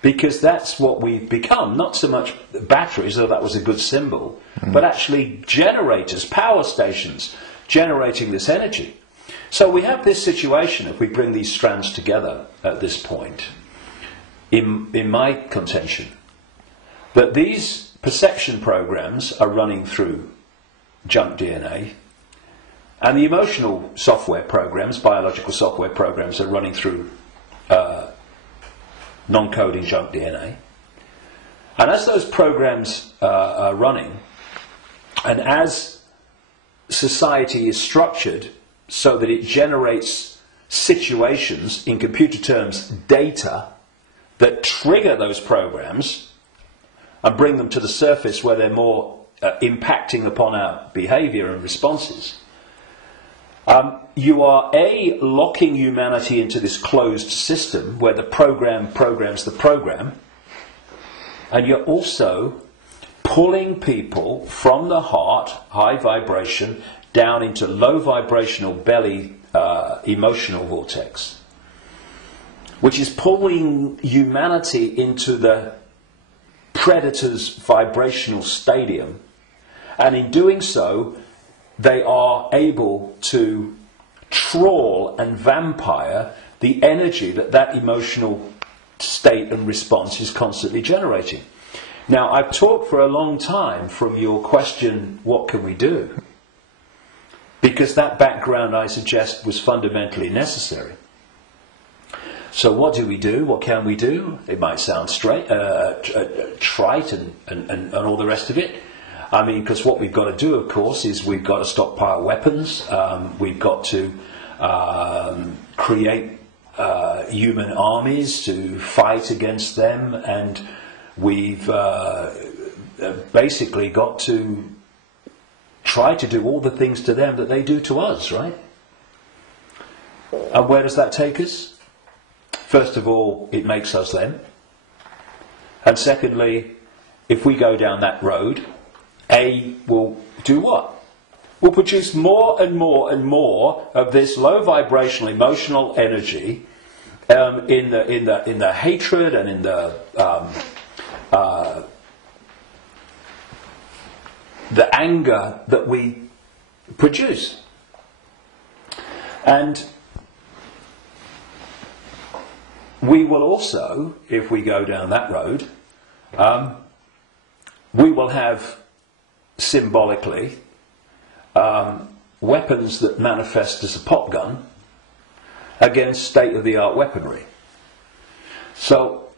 Because that's what we've become. Not so much batteries, though that was a good symbol, but actually generators, power stations, generating this energy. So we have this situation, if we bring these strands together at this point, in my contention, that these perception programs are running through junk DNA, and the emotional software programs, biological software programs, are running through non-coding junk DNA. And as those programs are running, and as society is structured so that it generates situations, in computer terms, data, that trigger those programs and bring them to the surface where they're more impacting upon our behavior and responses, you are locking humanity into this closed system where the program programs the program, and you're also pulling people from the heart, high vibration, down into low vibrational belly emotional vortex, which is pulling humanity into the predator's vibrational stadium, and in doing so they are able to trawl and vampire the energy that emotional state and response is constantly generating. Now, I've talked for a long time from your question, what can we do? Because that background, I suggest, was fundamentally necessary. So what do we do? What can we do? It might sound trite and all the rest of it. I mean, because what we've got to do, of course, is we've got to stockpile weapons. We've got to create human armies to fight against them, and we've basically got to try to do all the things to them that they do to us, right? And where does that take us? First of all, it makes us them. And secondly, if we go down that road, will do what? Will produce more and more and more of this low vibrational emotional energy in the hatred and in the anger that we produce. And we will also, if we go down that road, we will have symbolically weapons that manifest as a pop gun against state-of-the-art weaponry. So,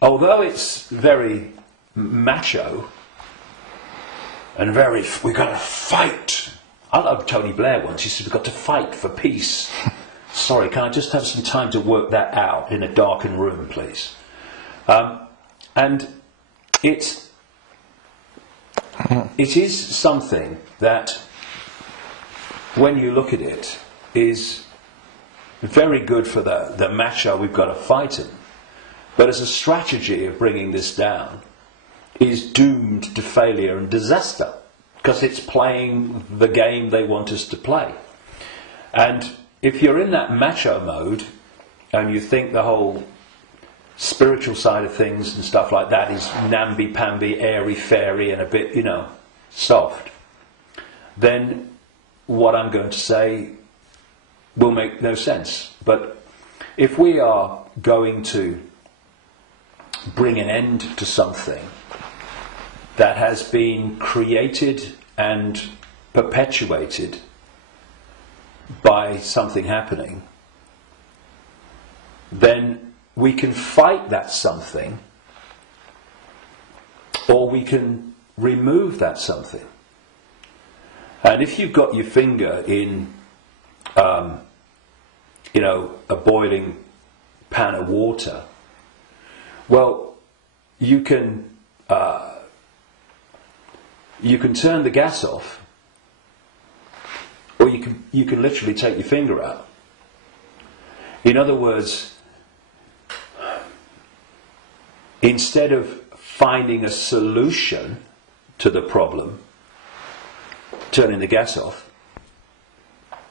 although it's very macho and very, we've got to fight. I love Tony Blair once, he said, we've got to fight for peace. Sorry, can I just have some time to work that out in a darkened room, please? And it is something that, when you look at it, is very good for the macho we've got to fight him. But as a strategy of bringing this down, is doomed to failure and disaster. because it's playing the game they want us to play. And if you're in that macho mode and you think the whole spiritual side of things and stuff like that is namby-pamby, airy-fairy and a bit, soft, then what I'm going to say will make no sense. But if we are going to bring an end to something that has been created and perpetuated by something happening, then we can fight that something, or we can remove that something. And if you've got your finger in, a boiling pan of water, well, you can turn the gas off, or you can literally take your finger out. In other words, instead of finding a solution to the problem, turning the gas off,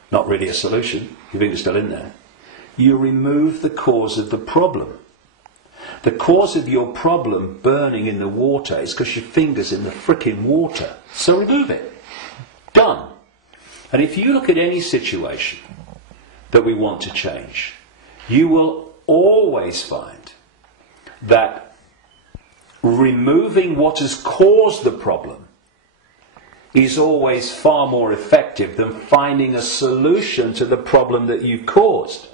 not really a solution, your finger's still in there, you remove the cause of the problem. The cause of your problem burning in the water is because your finger's in the frickin' water. So remove it. Done. And if you look at any situation that we want to change, you will always find that removing what has caused the problem is always far more effective than finding a solution to the problem that you've caused.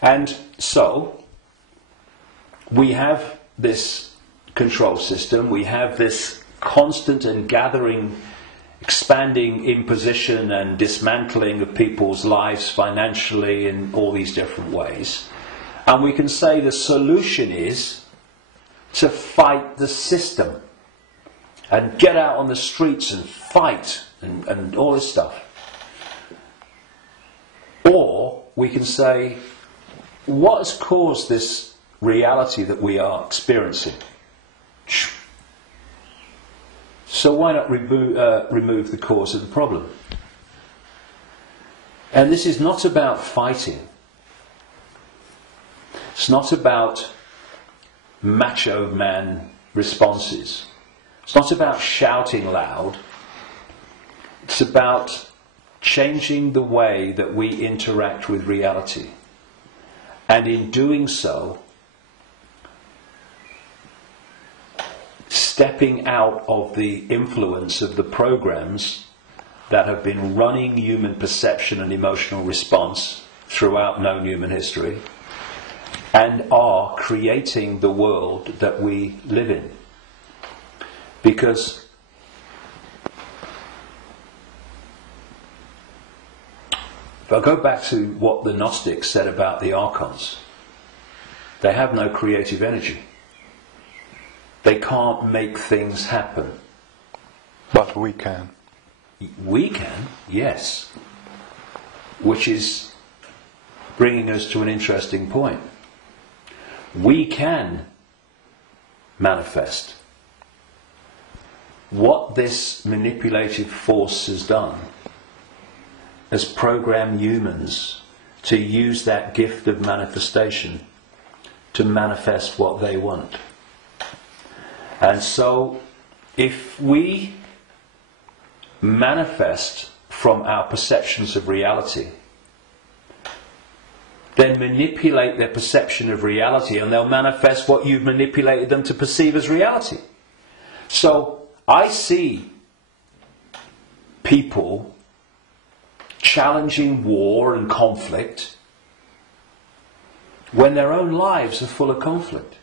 And so, we have this control system, we have this constant and gathering, expanding imposition and dismantling of people's lives financially in all these different ways. And we can say the solution is to fight the system and get out on the streets and fight and all this stuff. Or we can say, what has caused this reality that we are experiencing? So why not remove the cause of the problem? And this is not about fighting. It's not about macho man responses. It's not about shouting loud. It's about changing the way that we interact with reality. And in doing so, stepping out of the influence of the programs that have been running human perception and emotional response throughout known human history, and are creating the world that we live in. Because if I go back to what the Gnostics said about the archons, they have no creative energy. They can't make things happen. But we can. We can, yes. Which is bringing us to an interesting point. We can manifest. What this manipulative force has done has programmed humans to use that gift of manifestation to manifest what they want. And so, if we manifest from our perceptions of reality, then manipulate their perception of reality, and they'll manifest what you've manipulated them to perceive as reality. So, I see people challenging war and conflict when their own lives are full of conflict.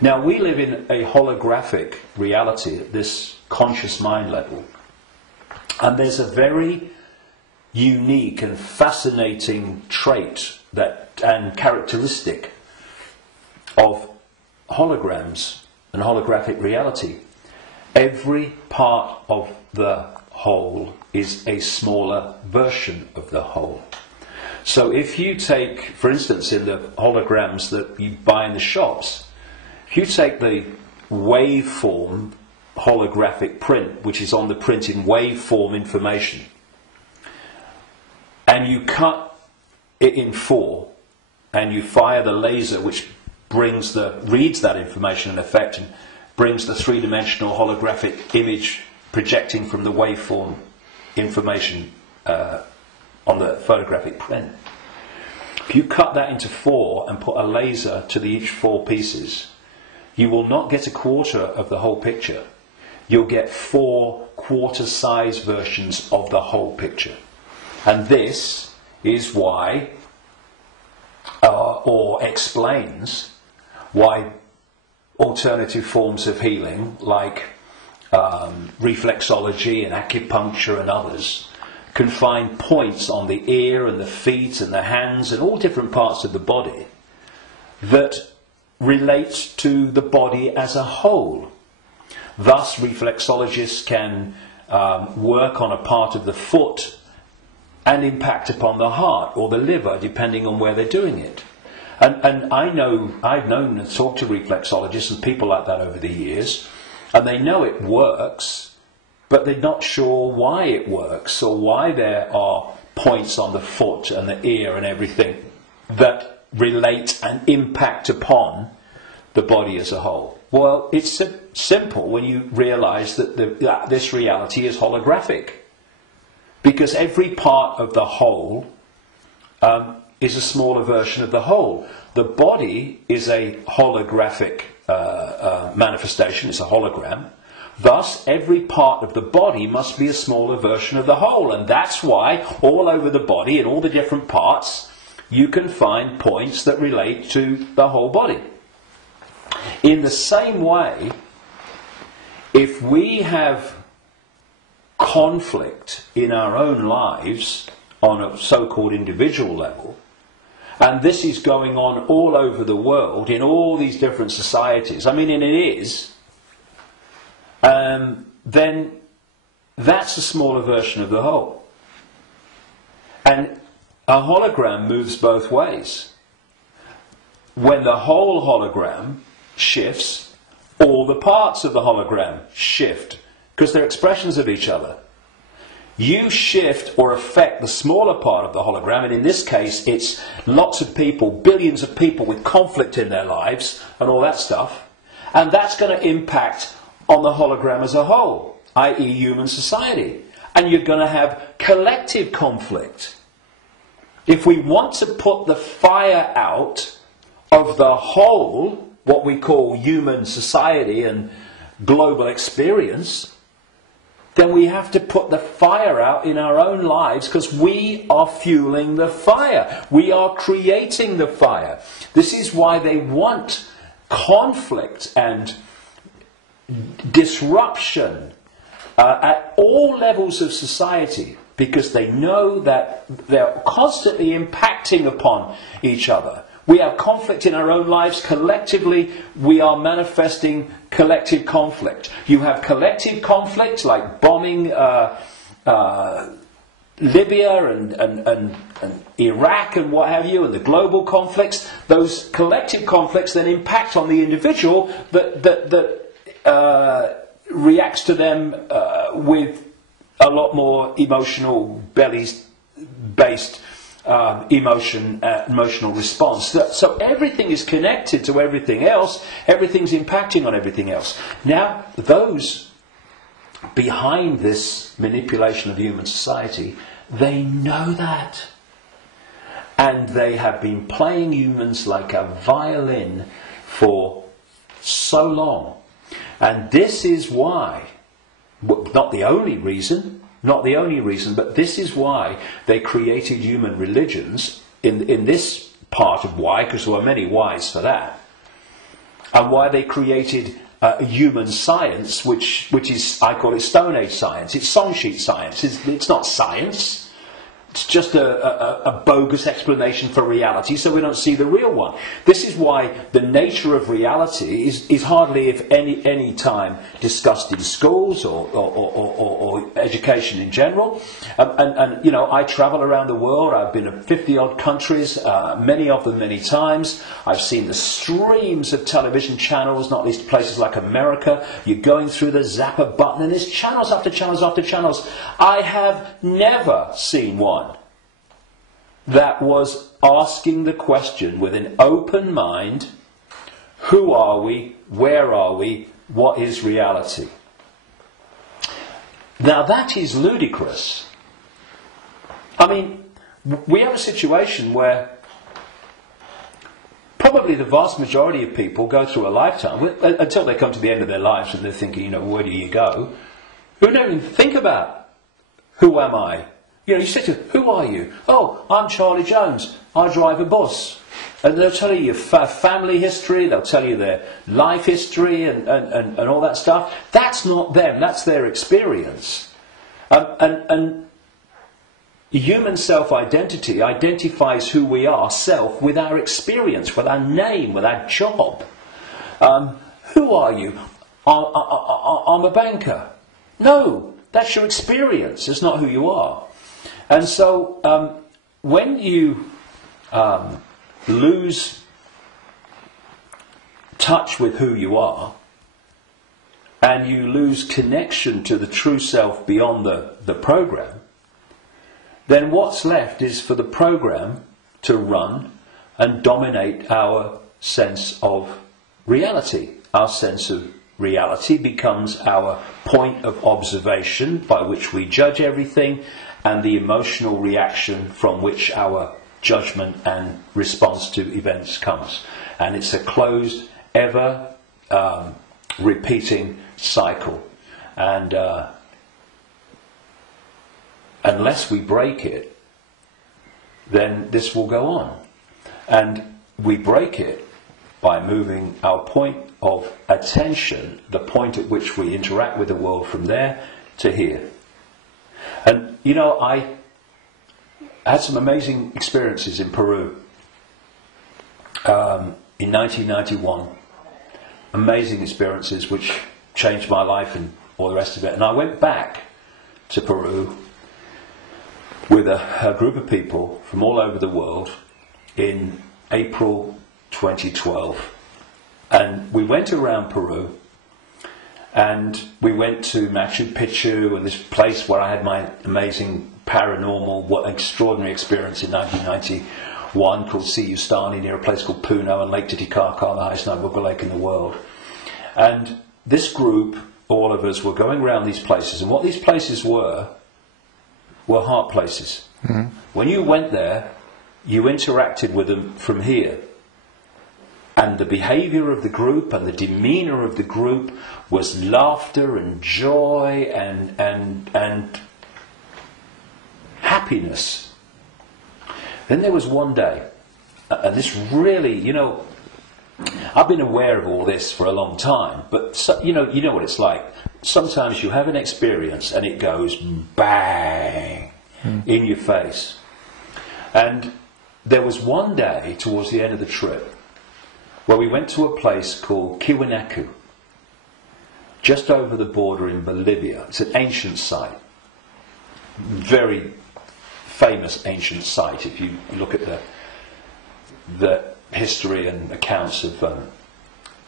Now, we live in a holographic reality at this conscious mind level, and there's a very unique and fascinating trait and characteristic of holograms and holographic reality. Every part of the whole is a smaller version of the whole. So if you take, for instance, in the holograms that you buy in the shops, if you take the waveform holographic print, which is on the print in waveform information, and you cut it in 4, and you fire the laser, which reads that information in effect and brings the 3-dimensional holographic image projecting from the waveform information on the photographic print. If you cut that into 4 and put a laser to each 4 pieces, you will not get a quarter of the whole picture. You'll get 4 quarter-size versions of the whole picture. And this is why, or explains why alternative forms of healing, like reflexology and acupuncture and others, can find points on the ear and the feet and the hands and all different parts of the body that relate to the body as a whole. Thus, reflexologists can work on a part of the foot and impact upon the heart or the liver, depending on where they're doing it. And I've known and talked to reflexologists and people like that over the years, and they know it works, but they're not sure why it works or why there are points on the foot and the ear and everything that relate and impact upon the body as a whole. Well, it's simple when you realize that this reality is holographic, because every part of the whole is a smaller version of the whole. The body is a holographic manifestation, it's a hologram. Thus, every part of the body must be a smaller version of the whole, and that's why all over the body, in all the different parts, you can find points that relate to the whole body. In the same way, if we have conflict in our own lives on a so-called individual level, and this is going on all over the world in all these different societies, I mean, and it is, then that's a smaller version of the whole. And a hologram moves both ways. When the whole hologram shifts, all the parts of the hologram shift, because they're expressions of each other. You shift or affect the smaller part of the hologram, and in this case it's lots of people, billions of people with conflict in their lives and all that stuff, and that's going to impact on the hologram as a whole, i.e. human society. And you're going to have collective conflict. If we want to put the fire out of the whole, what we call human society and global experience, then we have to put the fire out in our own lives, because we are fueling the fire. We are creating the fire. This is why they want conflict and disruption at all levels of society, because they know that they're constantly impacting upon each other. We have conflict in our own lives. Collectively, we are manifesting collective conflict. You have collective conflict like bombing Libya and Iraq and what have you, and the global conflicts. Those collective conflicts then impact on the individual that reacts to them with a lot more emotional, based emotional response. So everything is connected to everything else. Everything's impacting on everything else. Now, those behind this manipulation of human society, they know that. And they have been playing humans like a violin for so long. And this is why, not the only reason, but this is why they created human religions in this part of why, because there were many whys for that, and why they created human science, which is, I call it Stone Age science. It's song sheet science. It's not science. it's just a bogus explanation for reality, so we don't see the real one. This is why the nature of reality is hardly, if any time, discussed in schools or education in general. And you know, I travel around the world. I've been to 50-odd countries, many of them many times. I've seen the streams of television channels, not least places like America. You're going through the zapper button, and there's channels after channels after channels. I have never seen one that was asking the question with an open mind: who are we? Where are we? What is reality? Now that is ludicrous. I mean, we have a situation where probably the vast majority of people go through a lifetime, until they come to the end of their lives and they're thinking, you know, where do you go? Who don't even think about, who am I? You know, you say to them, who are you? Oh, I'm Charlie Jones. I drive a bus. And they'll tell you your family history, they'll tell you their life history and all that stuff. That's not them, that's their experience. And human self-identity identifies who we are, self, with our experience, with our name, with our job. Who are you? I'm a banker. No, that's your experience, it's not who you are. And so when you lose touch with who you are, and you lose connection to the true self beyond the program, then what's left is for the program to run and dominate our sense of reality. Our sense of reality becomes our point of observation by which we judge everything, and the emotional reaction from which our judgment and response to events comes. And it's a closed, ever repeating cycle. And unless we break it, then this will go on. And we break it by moving our point of attention, the point at which we interact with the world, from there to here. And you know, I had some amazing experiences in Peru in 1991. Amazing experiences which changed my life and all the rest of it. And I went back to Peru with a group of people from all over the world in April 2012. And we went around Peru, and we went to Machu Picchu and this place where I had my amazing paranormal, what extraordinary experience in 1991 called Siyustani, near a place called Puno, and Lake Titicaca, the highest notable lake in the world. And this group, all of us, were going around these places, and what these places were heart places. Mm-hmm. When you went there, you interacted with them from here. And the behaviour of the group and the demeanour of the group was laughter and joy and happiness. Then there was one day, and this really, you know, I've been aware of all this for a long time, but you know what it's like. Sometimes you have an experience and it goes bang in your face. And there was one day towards the end of the trip where we went to a place called Tiwanaku, just over the border in Bolivia. It's an ancient site, very famous ancient site if you look at the history and accounts of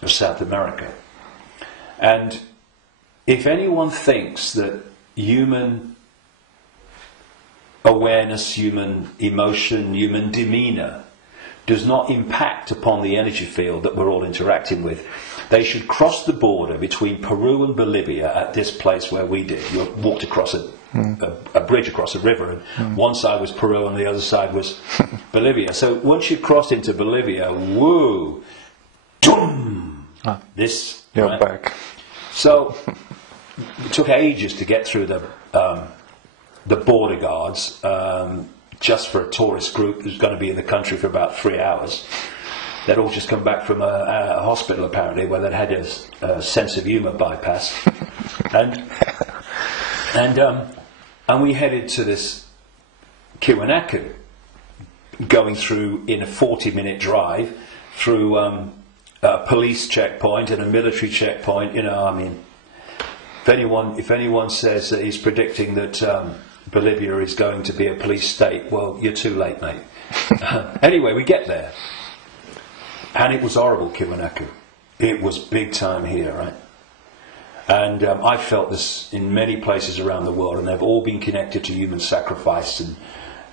South America. And if anyone thinks that human awareness, human emotion, human demeanour does not impact upon the energy field that we're all interacting with, they should cross the border between Peru and Bolivia at this place where we did. You walked across a bridge across a river, and one side was Peru and the other side was Bolivia. So once you crossed into Bolivia, whoa, doom, this, you're right? back. So it took ages to get through the border guards, just for a tourist group who's going to be in the country for about 3 hours. They'd all just come back from a hospital, apparently, where they'd had a sense of humour bypass. And we headed to this Icke, going through in a 40-minute drive through a police checkpoint and a military checkpoint. You know, I mean, if anyone says that he's predicting that Bolivia is going to be a police state, well, you're too late, mate. Anyway, we get there, and it was horrible, Icke. It was big time here, right? And I felt this in many places around the world, and they've all been connected to human sacrifice and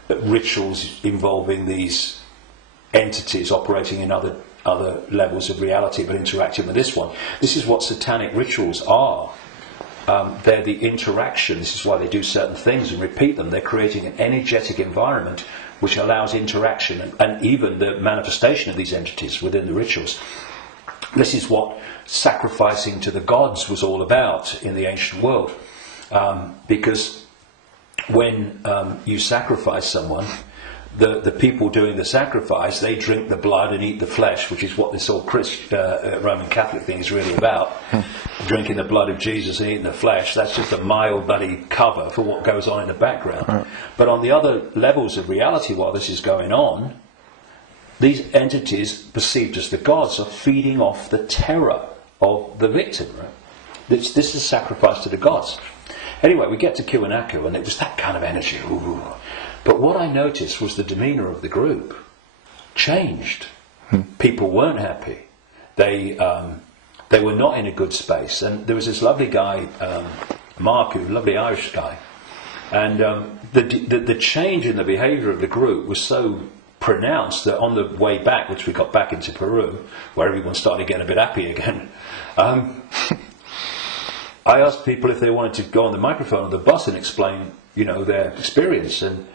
rituals involving these entities operating in other levels of reality, but interacting with this one. This is what satanic rituals are. They're the interaction. This is why they do certain things and repeat them. They're creating an energetic environment which allows interaction and even the manifestation of these entities within the rituals. This is what sacrificing to the gods was all about in the ancient world. Because when you sacrifice someone, the people doing the sacrifice, they drink the blood and eat the flesh, which is what this whole Roman Catholic thing is really about. Drinking the blood of Jesus and eating the flesh, that's just a mild bloody cover for what goes on in the background. But on the other levels of reality, while this is going on, these entities, perceived as the gods, are feeding off the terror of the victim. Right? This is sacrifice to the gods. Anyway, we get to Icke, and it was that kind of energy. Ooh. But what I noticed was the demeanour of the group changed. People weren't happy. They were not in a good space. And there was this lovely guy, Mark, a lovely Irish guy. And the change in the behaviour of the group was so pronounced that on the way back, which we got back into Peru, where everyone started getting a bit happy again, I asked people if they wanted to go on the microphone on the bus and explain, you know, their experience. And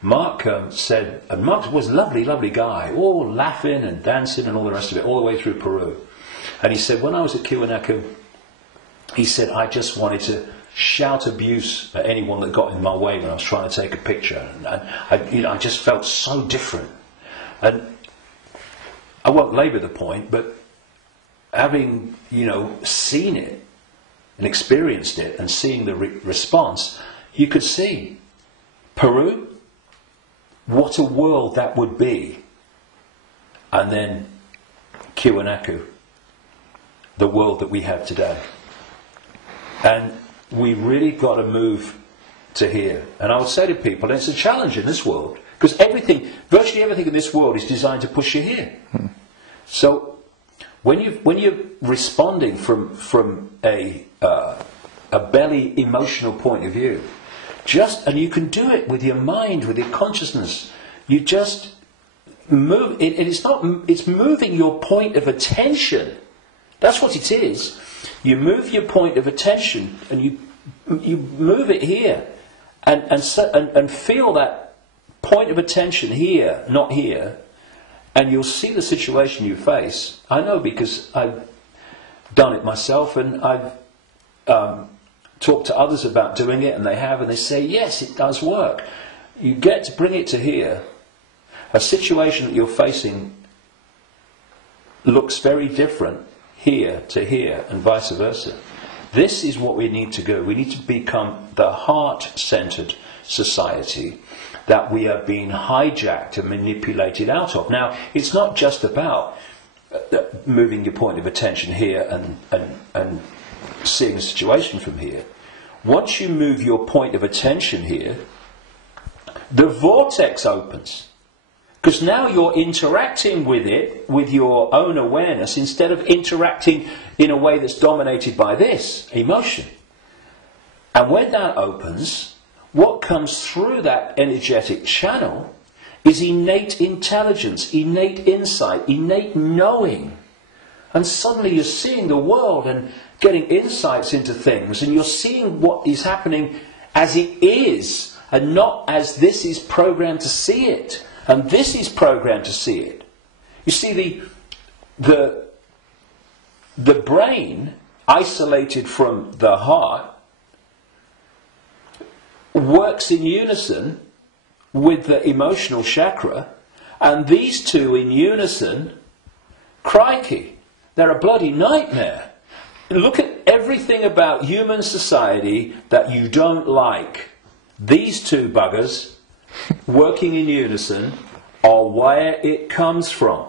Mark said, and Mark was a lovely, lovely guy, all laughing and dancing and all the rest of it, all the way through Peru. And he said, when I was at Icke, he said, I just wanted to shout abuse at anyone that got in my way when I was trying to take a picture. And I just felt so different. And I won't labour the point, but having, seen it and experienced it and seeing the response, you could see Peru, what a world that would be. And then Icke, the world that we have today. And we really got to move to here. And I would say to people, it's a challenge in this world, because virtually everything in this world is designed to push you here. So when you're responding from a belly emotional point of view, and you can do it with your mind, with your consciousness, you just move. It's moving your point of attention. That's what it is. You move your point of attention, and you move it here, and feel that point of attention here, not here, and you'll see the situation you face. I know because I've done it myself, and I've talked to others about doing it, and they have, and they say, yes, it does work. You get to bring it to here. A situation that you're facing looks very different here to here, and vice versa. This is what we need to do. We need to become the heart-centered society that we are being hijacked and manipulated out of. Now, it's not just about moving your point of attention here and seeing the situation from here. Once you move your point of attention here, the vortex opens. Because now you're interacting with it, with your own awareness, instead of interacting in a way that's dominated by this emotion. And when that opens, what comes through that energetic channel is innate intelligence, innate insight, innate knowing. And suddenly you're seeing the world and getting insights into things, and you're seeing what is happening as it is, and not as this is programmed to see it. And this is programmed to see it. You see, the brain, isolated from the heart, works in unison with the emotional chakra, and these two in unison, crikey, they're a bloody nightmare. Look at everything about human society that you don't like. These two buggers working in unison are where it comes from.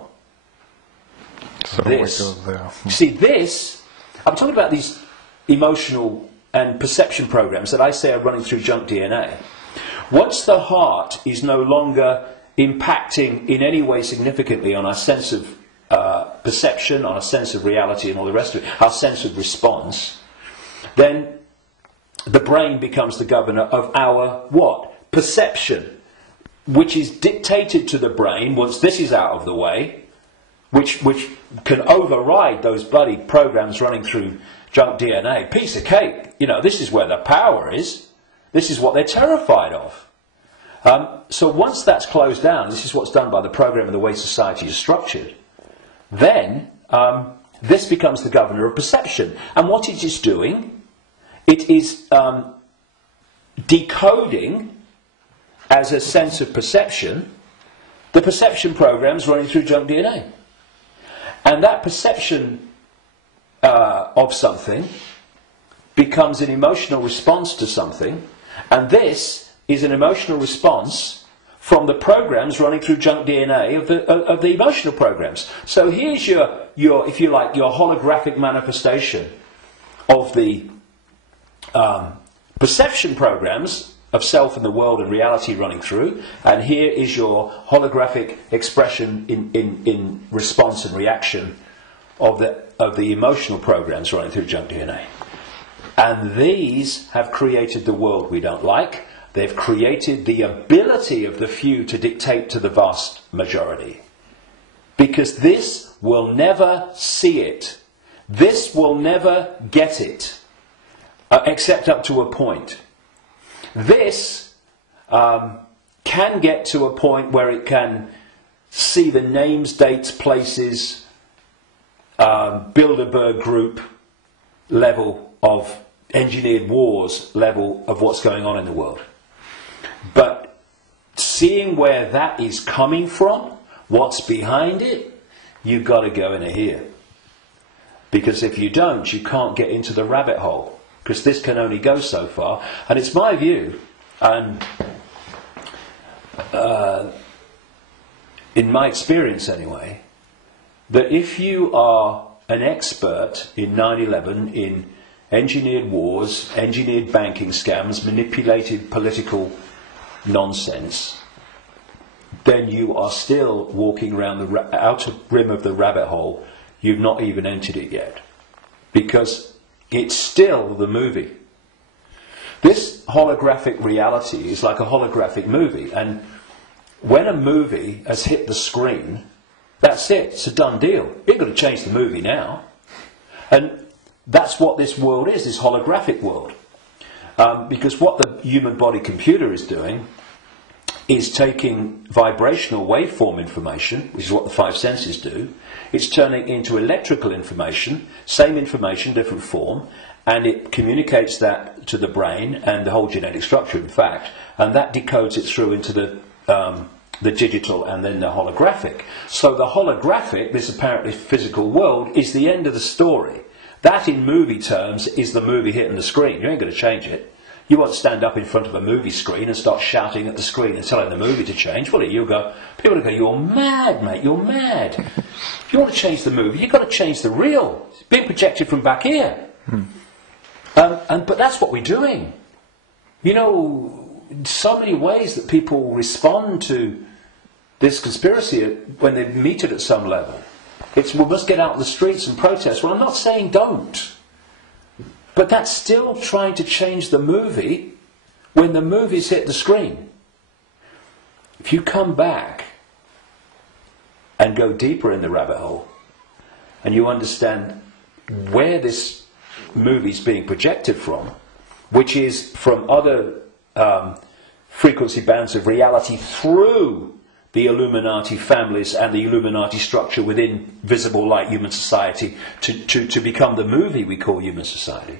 So This. we go there. See, this, I'm talking about these emotional and perception programs that I say are running through junk DNA. Once the heart is no longer impacting in any way significantly on our sense of perception, on our sense of reality and all the rest of it, our sense of response, then the brain becomes the governor of our what? Perception, which is dictated to the brain once this is out of the way, which can override those bloody programs running through junk DNA. Piece of cake. You know, this is where the power is. This is what they're terrified of. So once that's closed down, this is what's done by the program and the way society is structured, then this becomes the governor of perception. And what it is doing, it is decoding as a sense of perception the perception programs running through junk DNA. And that perception of something becomes an emotional response to something, and this is an emotional response from the programs running through junk DNA of the emotional programs. So here's your, if you like, your holographic manifestation of the perception programs of self and the world and reality running through, and here is your holographic expression in response and reaction of the emotional programs running through junk DNA. And these have created the world we don't like. They've created the ability of the few to dictate to the vast majority. Because this will never see it. This will never get it. Except up to a point. This can get to a point where it can see the names, dates, places, Bilderberg group level of engineered wars level of what's going on in the world. But seeing where that is coming from, what's behind it, you've got to go into here. Because if you don't, you can't get into the rabbit hole. Because this can only go so far. And it's my view, and in my experience anyway, that if you are an expert in 9/11, in engineered wars, engineered banking scams, manipulated political nonsense, then you are still walking around the outer rim of the rabbit hole. You've not even entered it yet. Because it's still the movie. This holographic reality is like a holographic movie, and when a movie has hit the screen, that's it, it's a done deal. You've got to change the movie now. And that's what this world is, this holographic world. Because what the human body computer is doing is taking vibrational waveform information, which is what the five senses do. It's turning into electrical information, same information, different form, and it communicates that to the brain and the whole genetic structure, in fact, and that decodes it through into the digital and then the holographic. So the holographic, this apparently physical world, is the end of the story. That, in movie terms, is the movie hitting the screen. You ain't going to change it. You won't stand up in front of a movie screen and start shouting at the screen and telling the movie to change, will you? People will go, you're mad, mate, you're mad. If you want to change the movie, you've got to change the reel. It's being projected from back here. But that's what we're doing. You know, so many ways that people respond to this conspiracy when they meet it at some level. It's, we must get out in the streets and protest. Well, I'm not saying don't. But that's still trying to change the movie when the movie's hit the screen. If you come back and go deeper in the rabbit hole, and you understand where this movie's being projected from, which is from other frequency bands of reality through the Illuminati families and the Illuminati structure within visible light human society to become the movie we call human society,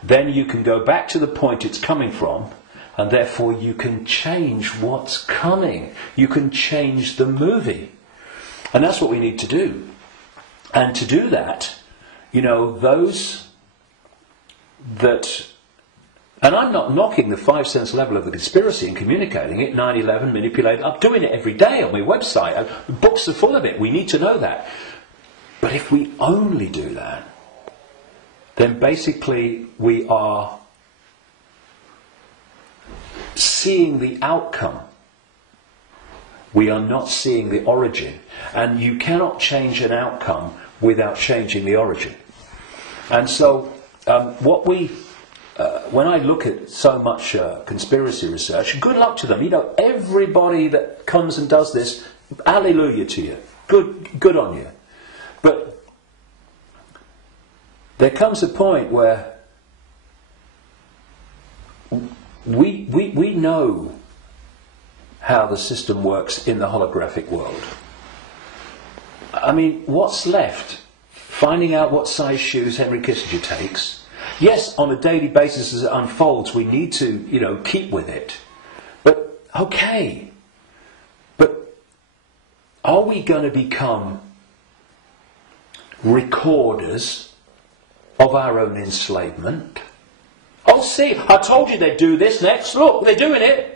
then you can go back to the point it's coming from, and therefore you can change what's coming. You can change the movie. And that's what we need to do. And to do that, you know, those that And I'm not knocking the 5 sense level of the conspiracy and communicating it, 9/11, manipulating. I'm doing it every day on my website. Books are full of it. We need to know that. But if we only do that, then basically we are seeing the outcome. We are not seeing the origin. And you cannot change an outcome without changing the origin. And so when I look at so much conspiracy research, good luck to them. You know, everybody that comes and does this, hallelujah to you. Good on you. But there comes a point where we know how the system works in the holographic world. I mean, what's left? Finding out what size shoes Henry Kissinger takes. Yes, on a daily basis as it unfolds, we need to, you know, keep with it. But, okay. But are we going to become recorders of our own enslavement? Oh, see, I told you they'd do this next. Look, they're doing it.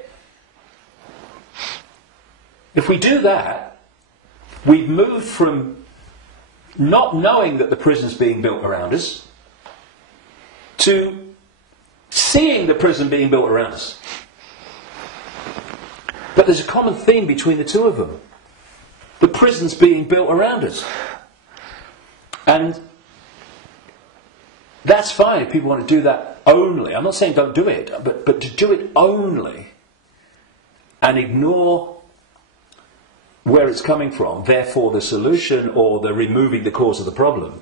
If we do that, we've moved from not knowing that the prison's being built around us to seeing the prison being built around us. But there's a common theme between the two of them. The prison's being built around us. And that's fine if people want to do that only. I'm not saying don't do it, but to do it only and ignore where it's coming from, therefore the solution or the removing the cause of the problem.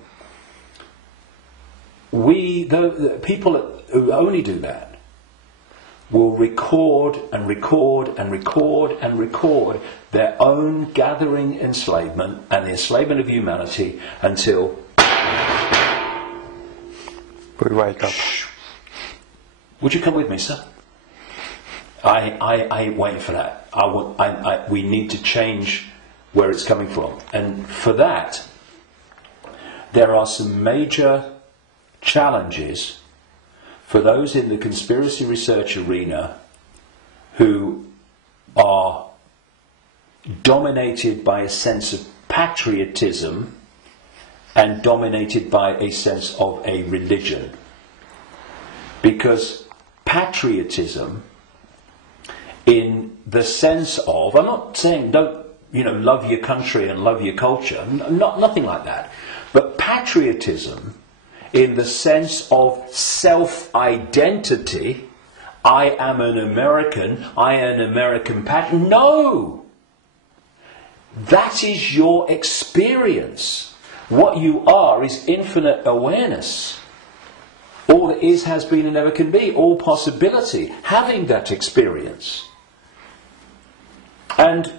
The people who only do that will record and record and record and record their own gathering enslavement and the enslavement of humanity until we wake up. Would you come with me, sir? I ain't waiting for that. We need to change where it's coming from. And for that, there are some major challenges for those in the conspiracy research arena who are dominated by a sense of patriotism and dominated by a sense of a religion. Because patriotism, in the sense of, I'm not saying don't, love your country and love your culture, nothing like that. But patriotism, in the sense of self-identity, I am an American, I am an American patriot. No! That is your experience. What you are is infinite awareness. All that is, has been, and never can be. All possibility. Having that experience. And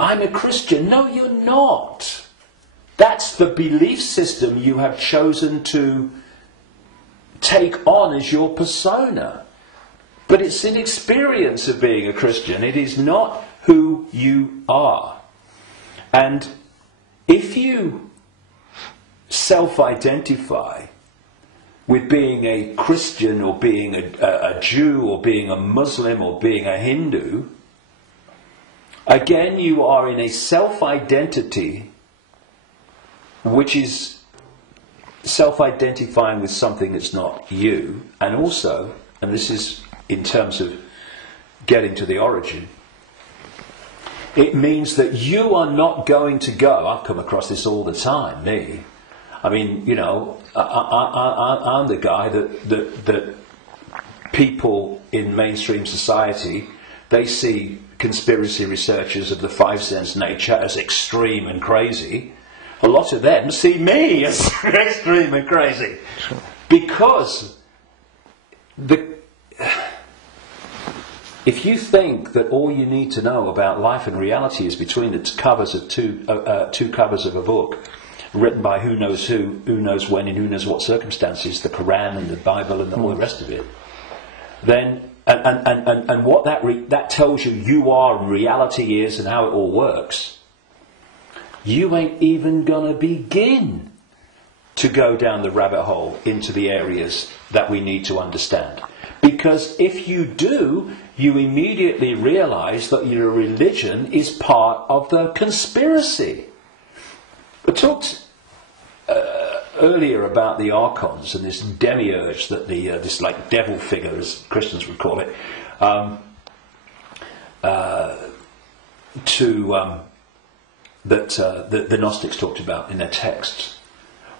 I'm a Christian. No, you're not. That's the belief system you have chosen to take on as your persona. But it's an experience of being a Christian. It is not who you are. And if you self-identify with being a Christian or being a Jew or being a Muslim or being a Hindu, again you are in a self-identity which is self-identifying with something that's not you. And also, and this is in terms of getting to the origin, it means that you are not going to go, I've come across this all the time, me. I mean, I'm the guy that people in mainstream society, they see conspiracy researchers of the 5 sense nature as extreme and crazy. A lot of them see me as extreme and crazy. Because if you think that all you need to know about life and reality is between the covers of two covers of a book written by who knows when, and who knows what circumstances, the Quran and the Bible and all the rest of it, then and what that tells you are and reality is and how it all works, you ain't even gonna begin to go down the rabbit hole into the areas that we need to understand. Because if you do, you immediately realize that your religion is part of the conspiracy. I talked earlier about the archons and this demiurge, that this like devil figure, as Christians would call it, that the Gnostics talked about in their texts.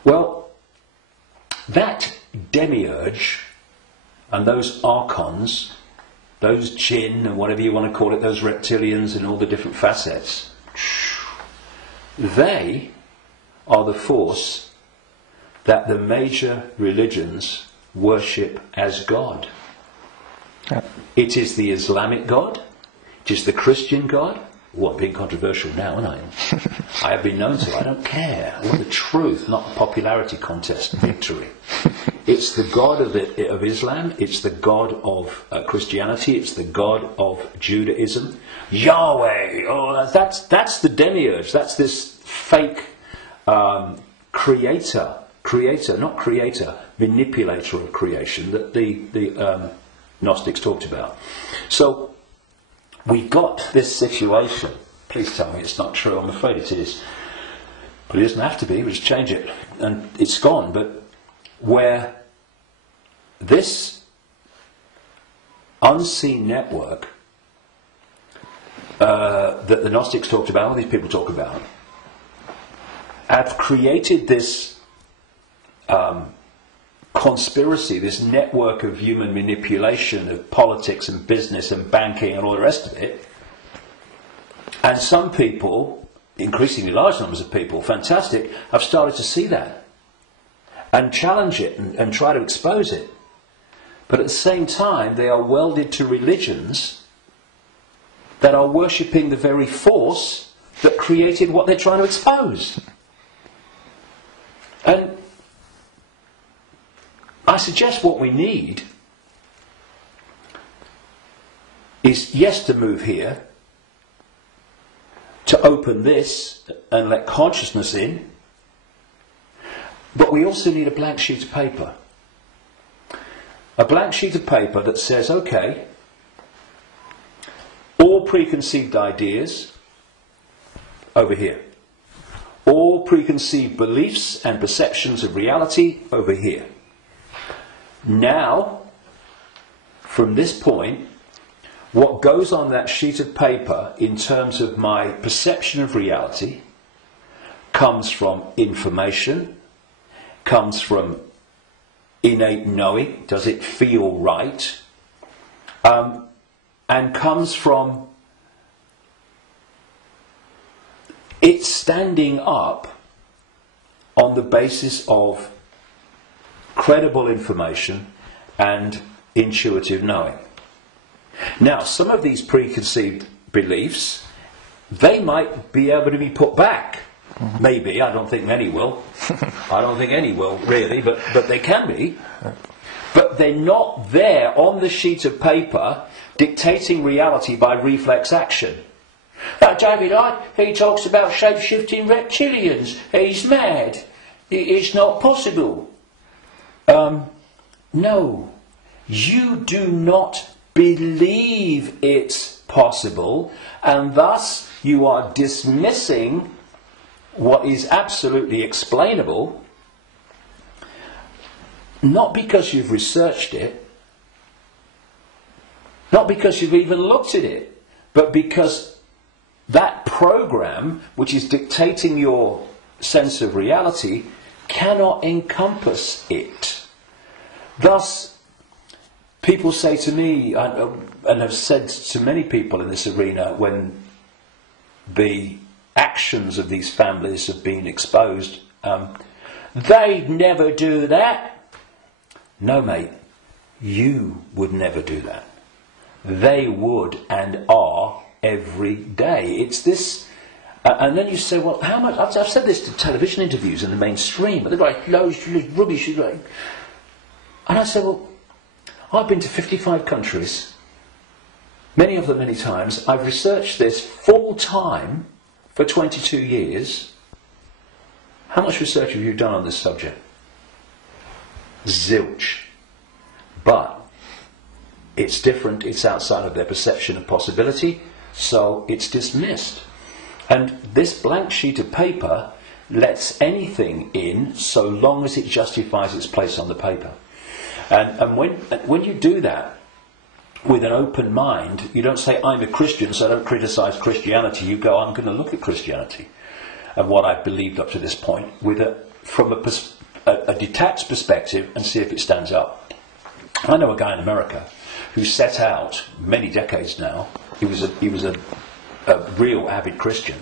Well, that demiurge and those archons, those jinn, and whatever you want to call it, those reptilians and all the different facets, they are the force that the major religions worship as God. Yeah. It is the Islamic God, it is the Christian God. Well, I'm being controversial now, aren't I? I have been known to. I don't care. I want the truth, not a popularity contest. Victory. It's the God of Islam. It's the God of Christianity. It's the God of Judaism. Yahweh. Oh, that's the demiurge. That's this fake manipulator of creation that the Gnostics talked about. So we've got this situation. Please tell me it's not true. I'm afraid it is. But it doesn't have to be. We just change it. And it's gone. But where this unseen network that the Gnostics talked about, all these people talk about, have created this conspiracy, this network of human manipulation of politics and business and banking and all the rest of it. And some people, increasingly large numbers of people, fantastic, have started to see that and challenge it and try to expose it. But at the same time, they are welded to religions that are worshipping the very force that created what they're trying to expose. And I suggest what we need is, yes, to move here, to open this and let consciousness in, but we also need a blank sheet of paper. A blank sheet of paper that says, okay, all preconceived ideas over here. All preconceived beliefs and perceptions of reality over here. Now, from this point, what goes on that sheet of paper in terms of my perception of reality comes from information, comes from innate knowing, does it feel right, and comes from it standing up on the basis of credible information and intuitive knowing. Now, some of these preconceived beliefs, they might be able to be put back. Maybe. I don't think many will. I don't think any will, really, but they can be. But they're not there on the sheet of paper dictating reality by reflex action. Like David Icke, he talks about shape-shifting reptilians. He's mad. It's not possible. No. You do not believe it's possible, and thus you are dismissing what is absolutely explainable, not because you've researched it, not because you've even looked at it, but because that program, which is dictating your sense of reality, cannot encompass it. Thus, people say to me, and have said to many people in this arena, when the actions of these families have been exposed, they'd never do that. No, mate, you would never do that. They would and are every day. It's this, and then you say, well, how much? I've said this to television interviews in the mainstream, but they're like, loads of rubbish. And I say, well, I've been to 55 countries, many of them many times. I've researched this full time for 22 years. How much research have you done on this subject? zilch. But it's different, it's outside of their perception of possibility, so it's dismissed. And this blank sheet of paper lets anything in so long as it justifies its place on the paper. And when you do that with an open mind, you don't say, I'm a Christian, so I don't criticize Christianity. You go, I'm going to look at Christianity and what I've believed up to this point from a detached perspective and see if it stands up. I know a guy in America who set out many decades now. He was a real avid Christian,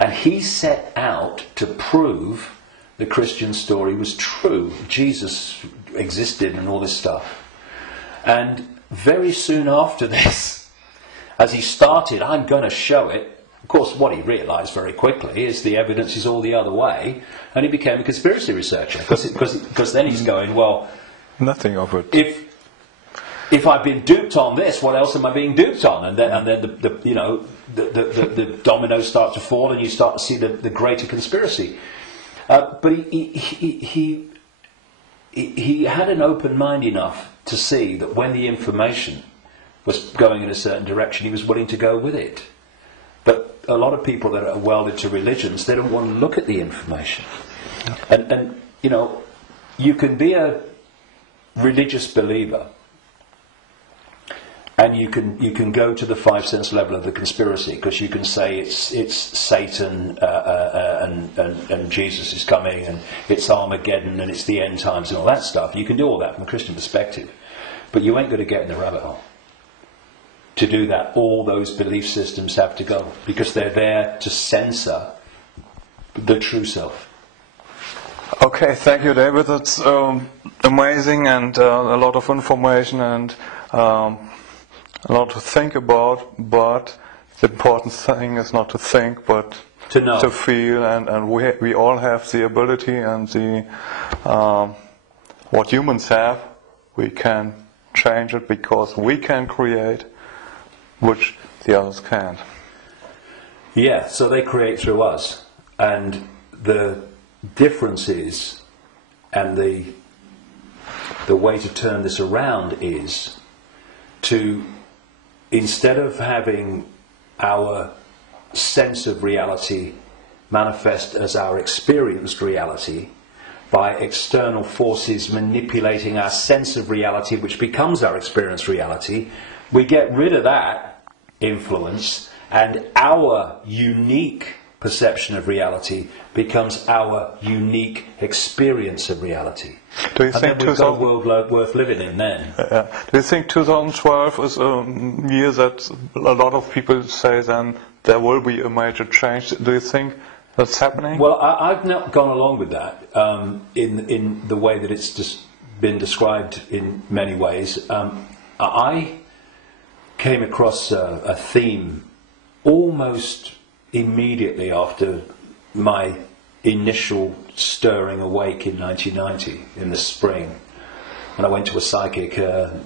and he set out to prove the Christian story was true. Jesus existed and all this stuff. And very soon after this, as he started, I'm going to show it. Of course, what he realised very quickly is the evidence is all the other way, and he became a conspiracy researcher because then he's going, well, nothing of it. If I've been duped on this, what else am I being duped on? And then the dominoes start to fall, and you start to see the greater conspiracy. But he had an open mind enough to see that when the information was going in a certain direction, he was willing to go with it. But a lot of people that are welded to religions, they don't want to look at the information. And you can be a religious believer, and you can go to the 5 sense level of the conspiracy, because you can say it's Satan and Jesus is coming, and it's Armageddon, and it's the end times and all that stuff. You can do all that from a Christian perspective, but you ain't going to get in the rabbit hole. To do that, all those belief systems have to go, because they're there to censor the true self. Okay, thank you, David. That's amazing, and a lot of information, and a lot to think about. But the important thing is not to think, but to know, to feel, and we all have the ability and the what humans have. We can change it because we can create, which the others can't. Yeah, so they create through us, and the difference is, and the way to turn this around is to, instead of having our sense of reality manifest as our experienced reality by external forces manipulating our sense of reality, which becomes our experienced reality, we get rid of that influence, and our unique perception of reality becomes our unique experience of reality. Do you think we've got a world worth living in then? Do you think 2012 is a year that a lot of people say then there will be a major change? Do you think that's happening? Well, I've not gone along with that in the way that it's just been described in many ways. I came across a theme almost immediately after my initial stirring awake in 1990, in the spring. And I went to a psychic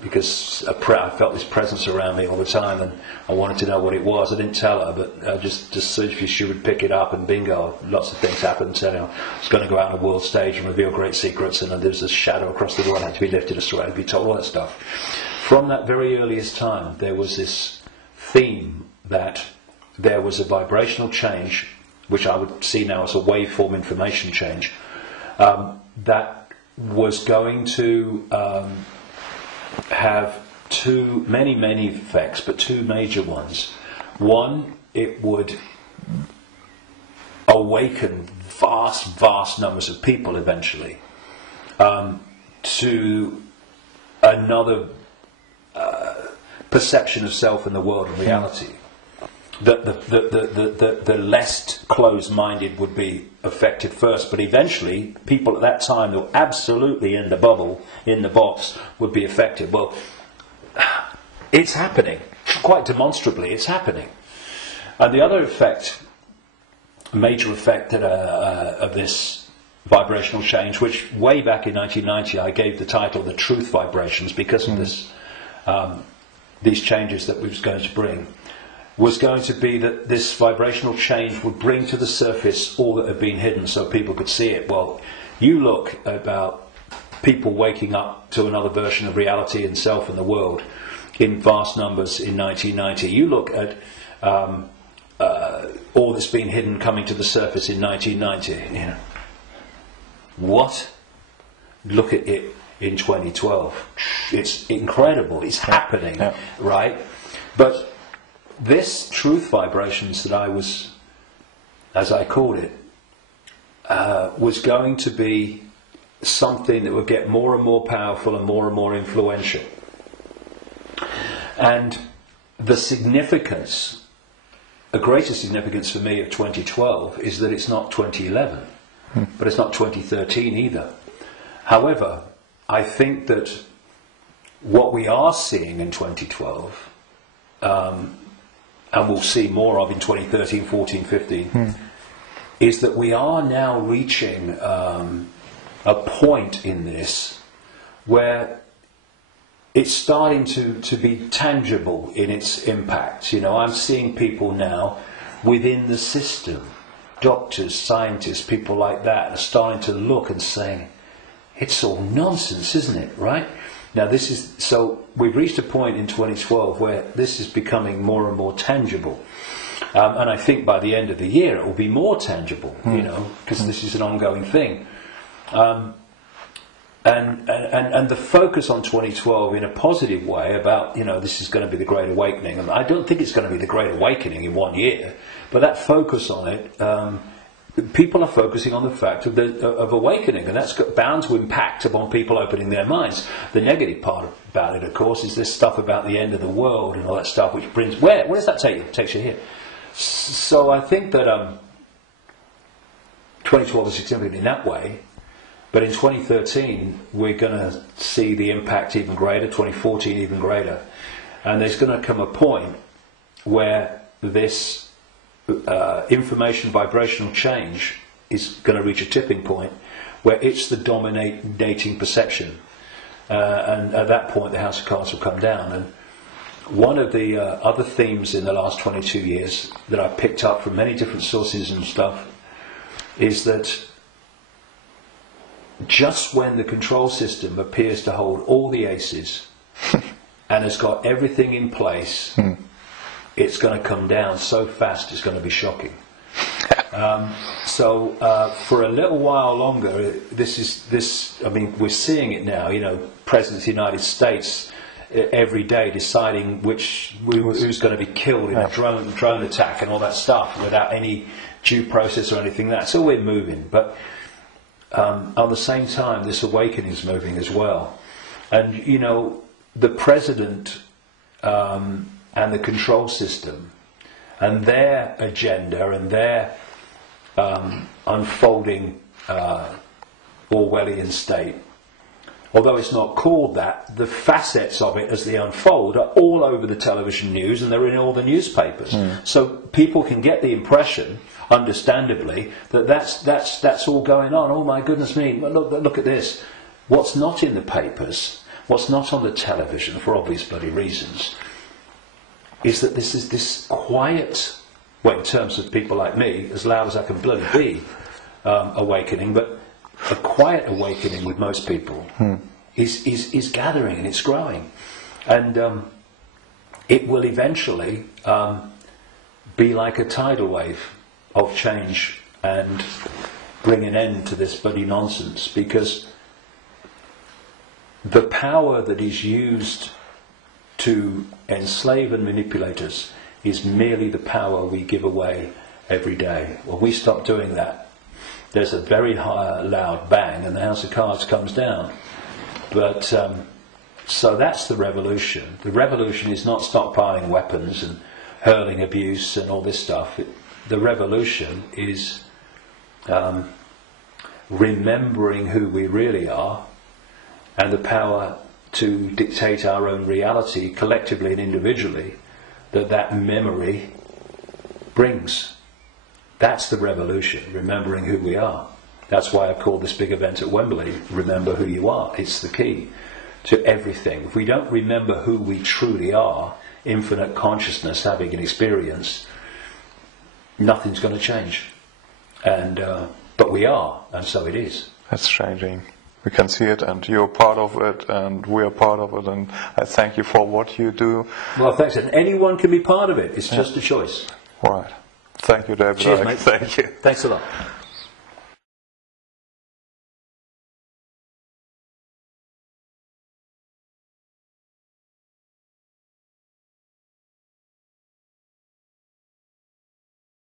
because I felt this presence around me all the time, and I wanted to know what it was. I didn't tell her, but just so she would pick it up, and bingo, lots of things happened. So, I was going to go out on a world stage and reveal great secrets, and there was a shadow across the world had to be lifted, a story had to be told, all that stuff. From that very earliest time, there was this theme that there was a vibrational change, which I would see now as a waveform information change, that was going to have many effects, but two major ones. One, it would awaken vast numbers of people eventually to another perception of self in the world and reality. The less closed-minded would be affected first, but eventually people at that time who were absolutely in the bubble, in the box, would be affected. Well, it's happening. Quite demonstrably, it's happening. And the other effect, major effect of this vibrational change, which way back in 1990 I gave the title The Truth Vibrations because of this, these changes that we was going to bring, was going to be that this vibrational change would bring to the surface all that had been hidden so people could see it. Well, you look about people waking up to another version of reality and self and the world in vast numbers in 1990. You look at all that's been hidden coming to the surface in 1990. You know, what? Look at it in 2012. It's incredible. It's happening, right? But this truth vibrations that I was, as I called it, was going to be something that would get more and more powerful and more influential. And the significance, a greater significance for me of 2012 is that it's not 2011, but it's not 2013 either. However, I think that what we are seeing in 2012, and we'll see more of in 2013, 14, 15, is that we are now reaching a point in this where it's starting to be tangible in its impact. You know, I'm seeing people now within the system, doctors, scientists, people like that, are starting to look and saying, it's all nonsense, isn't it, right? Now this is, so we've reached a point in 2012 where this is becoming more and more tangible. And I think by the end of the year it will be more tangible, you know, because this is an ongoing thing. And the focus on 2012 in a positive way about, you know, this is going to be the Great Awakening. And I don't think it's going to be the Great Awakening in 1 year, but that focus on it, people are focusing on the fact of awakening, and that's bound to impact upon people opening their minds. The negative part about it, of course, is this stuff about the end of the world and all that stuff, which brings, where does that take you? It takes you here. So I think that 2012 is significant in that way. But in 2013, we're going to see the impact even greater, 2014 even greater. And there's going to come a point where this information vibrational change is going to reach a tipping point where it's the dominating perception. And at that point, the House of Cards will come down. And one of the other themes in the last 22 years that I picked up from many different sources and stuff is that just when the control system appears to hold all the aces and has got everything in place, it's going to come down so fast it's going to be shocking. So for a little while longer, I mean, we're seeing it now, you know, President of the United States every day deciding who's going to be killed in a drone attack and all that stuff without any due process or anything like that. So we're moving, but at the same time, this awakening is moving as well. And, you know, the president and the control system and their agenda and their unfolding Orwellian state, although it's not called that, the facets of it as they unfold are all over the television news and they're in all the newspapers. So people can get the impression, understandably, that that's all going on. Oh my goodness me, look at this. What's not in the papers, what's not on the television, for obvious bloody reasons, is that this is this quiet, well, in terms of people like me, as loud as I can bloody be, awakening, but a quiet awakening with most people is gathering and it's growing. And it will eventually be like a tidal wave of change and bring an end to this bloody nonsense, because the power that is used to enslave and manipulate us is merely the power we give away every day. When we stop doing that, there's a very high, loud bang and the House of Cards comes down. But so that's the revolution. The revolution is not stockpiling weapons and hurling abuse and all this stuff. The revolution is remembering who we really are and the power to dictate our own reality collectively and individually that memory brings. That's the revolution, remembering who we are. That's why I called this big event at Wembley, Remember Who You Are. It's the key to everything. If we don't remember who we truly are, infinite consciousness having an experience, nothing's going to change. And but we are, and so it is. That's changing. we can see it, and you're part of it, and we are part of it, and I thank you for what you do. Well, thanks. And anyone can be part of it. It's just a choice. Right. Thank you, David. Cheers, mate. Thank you. Thanks a lot.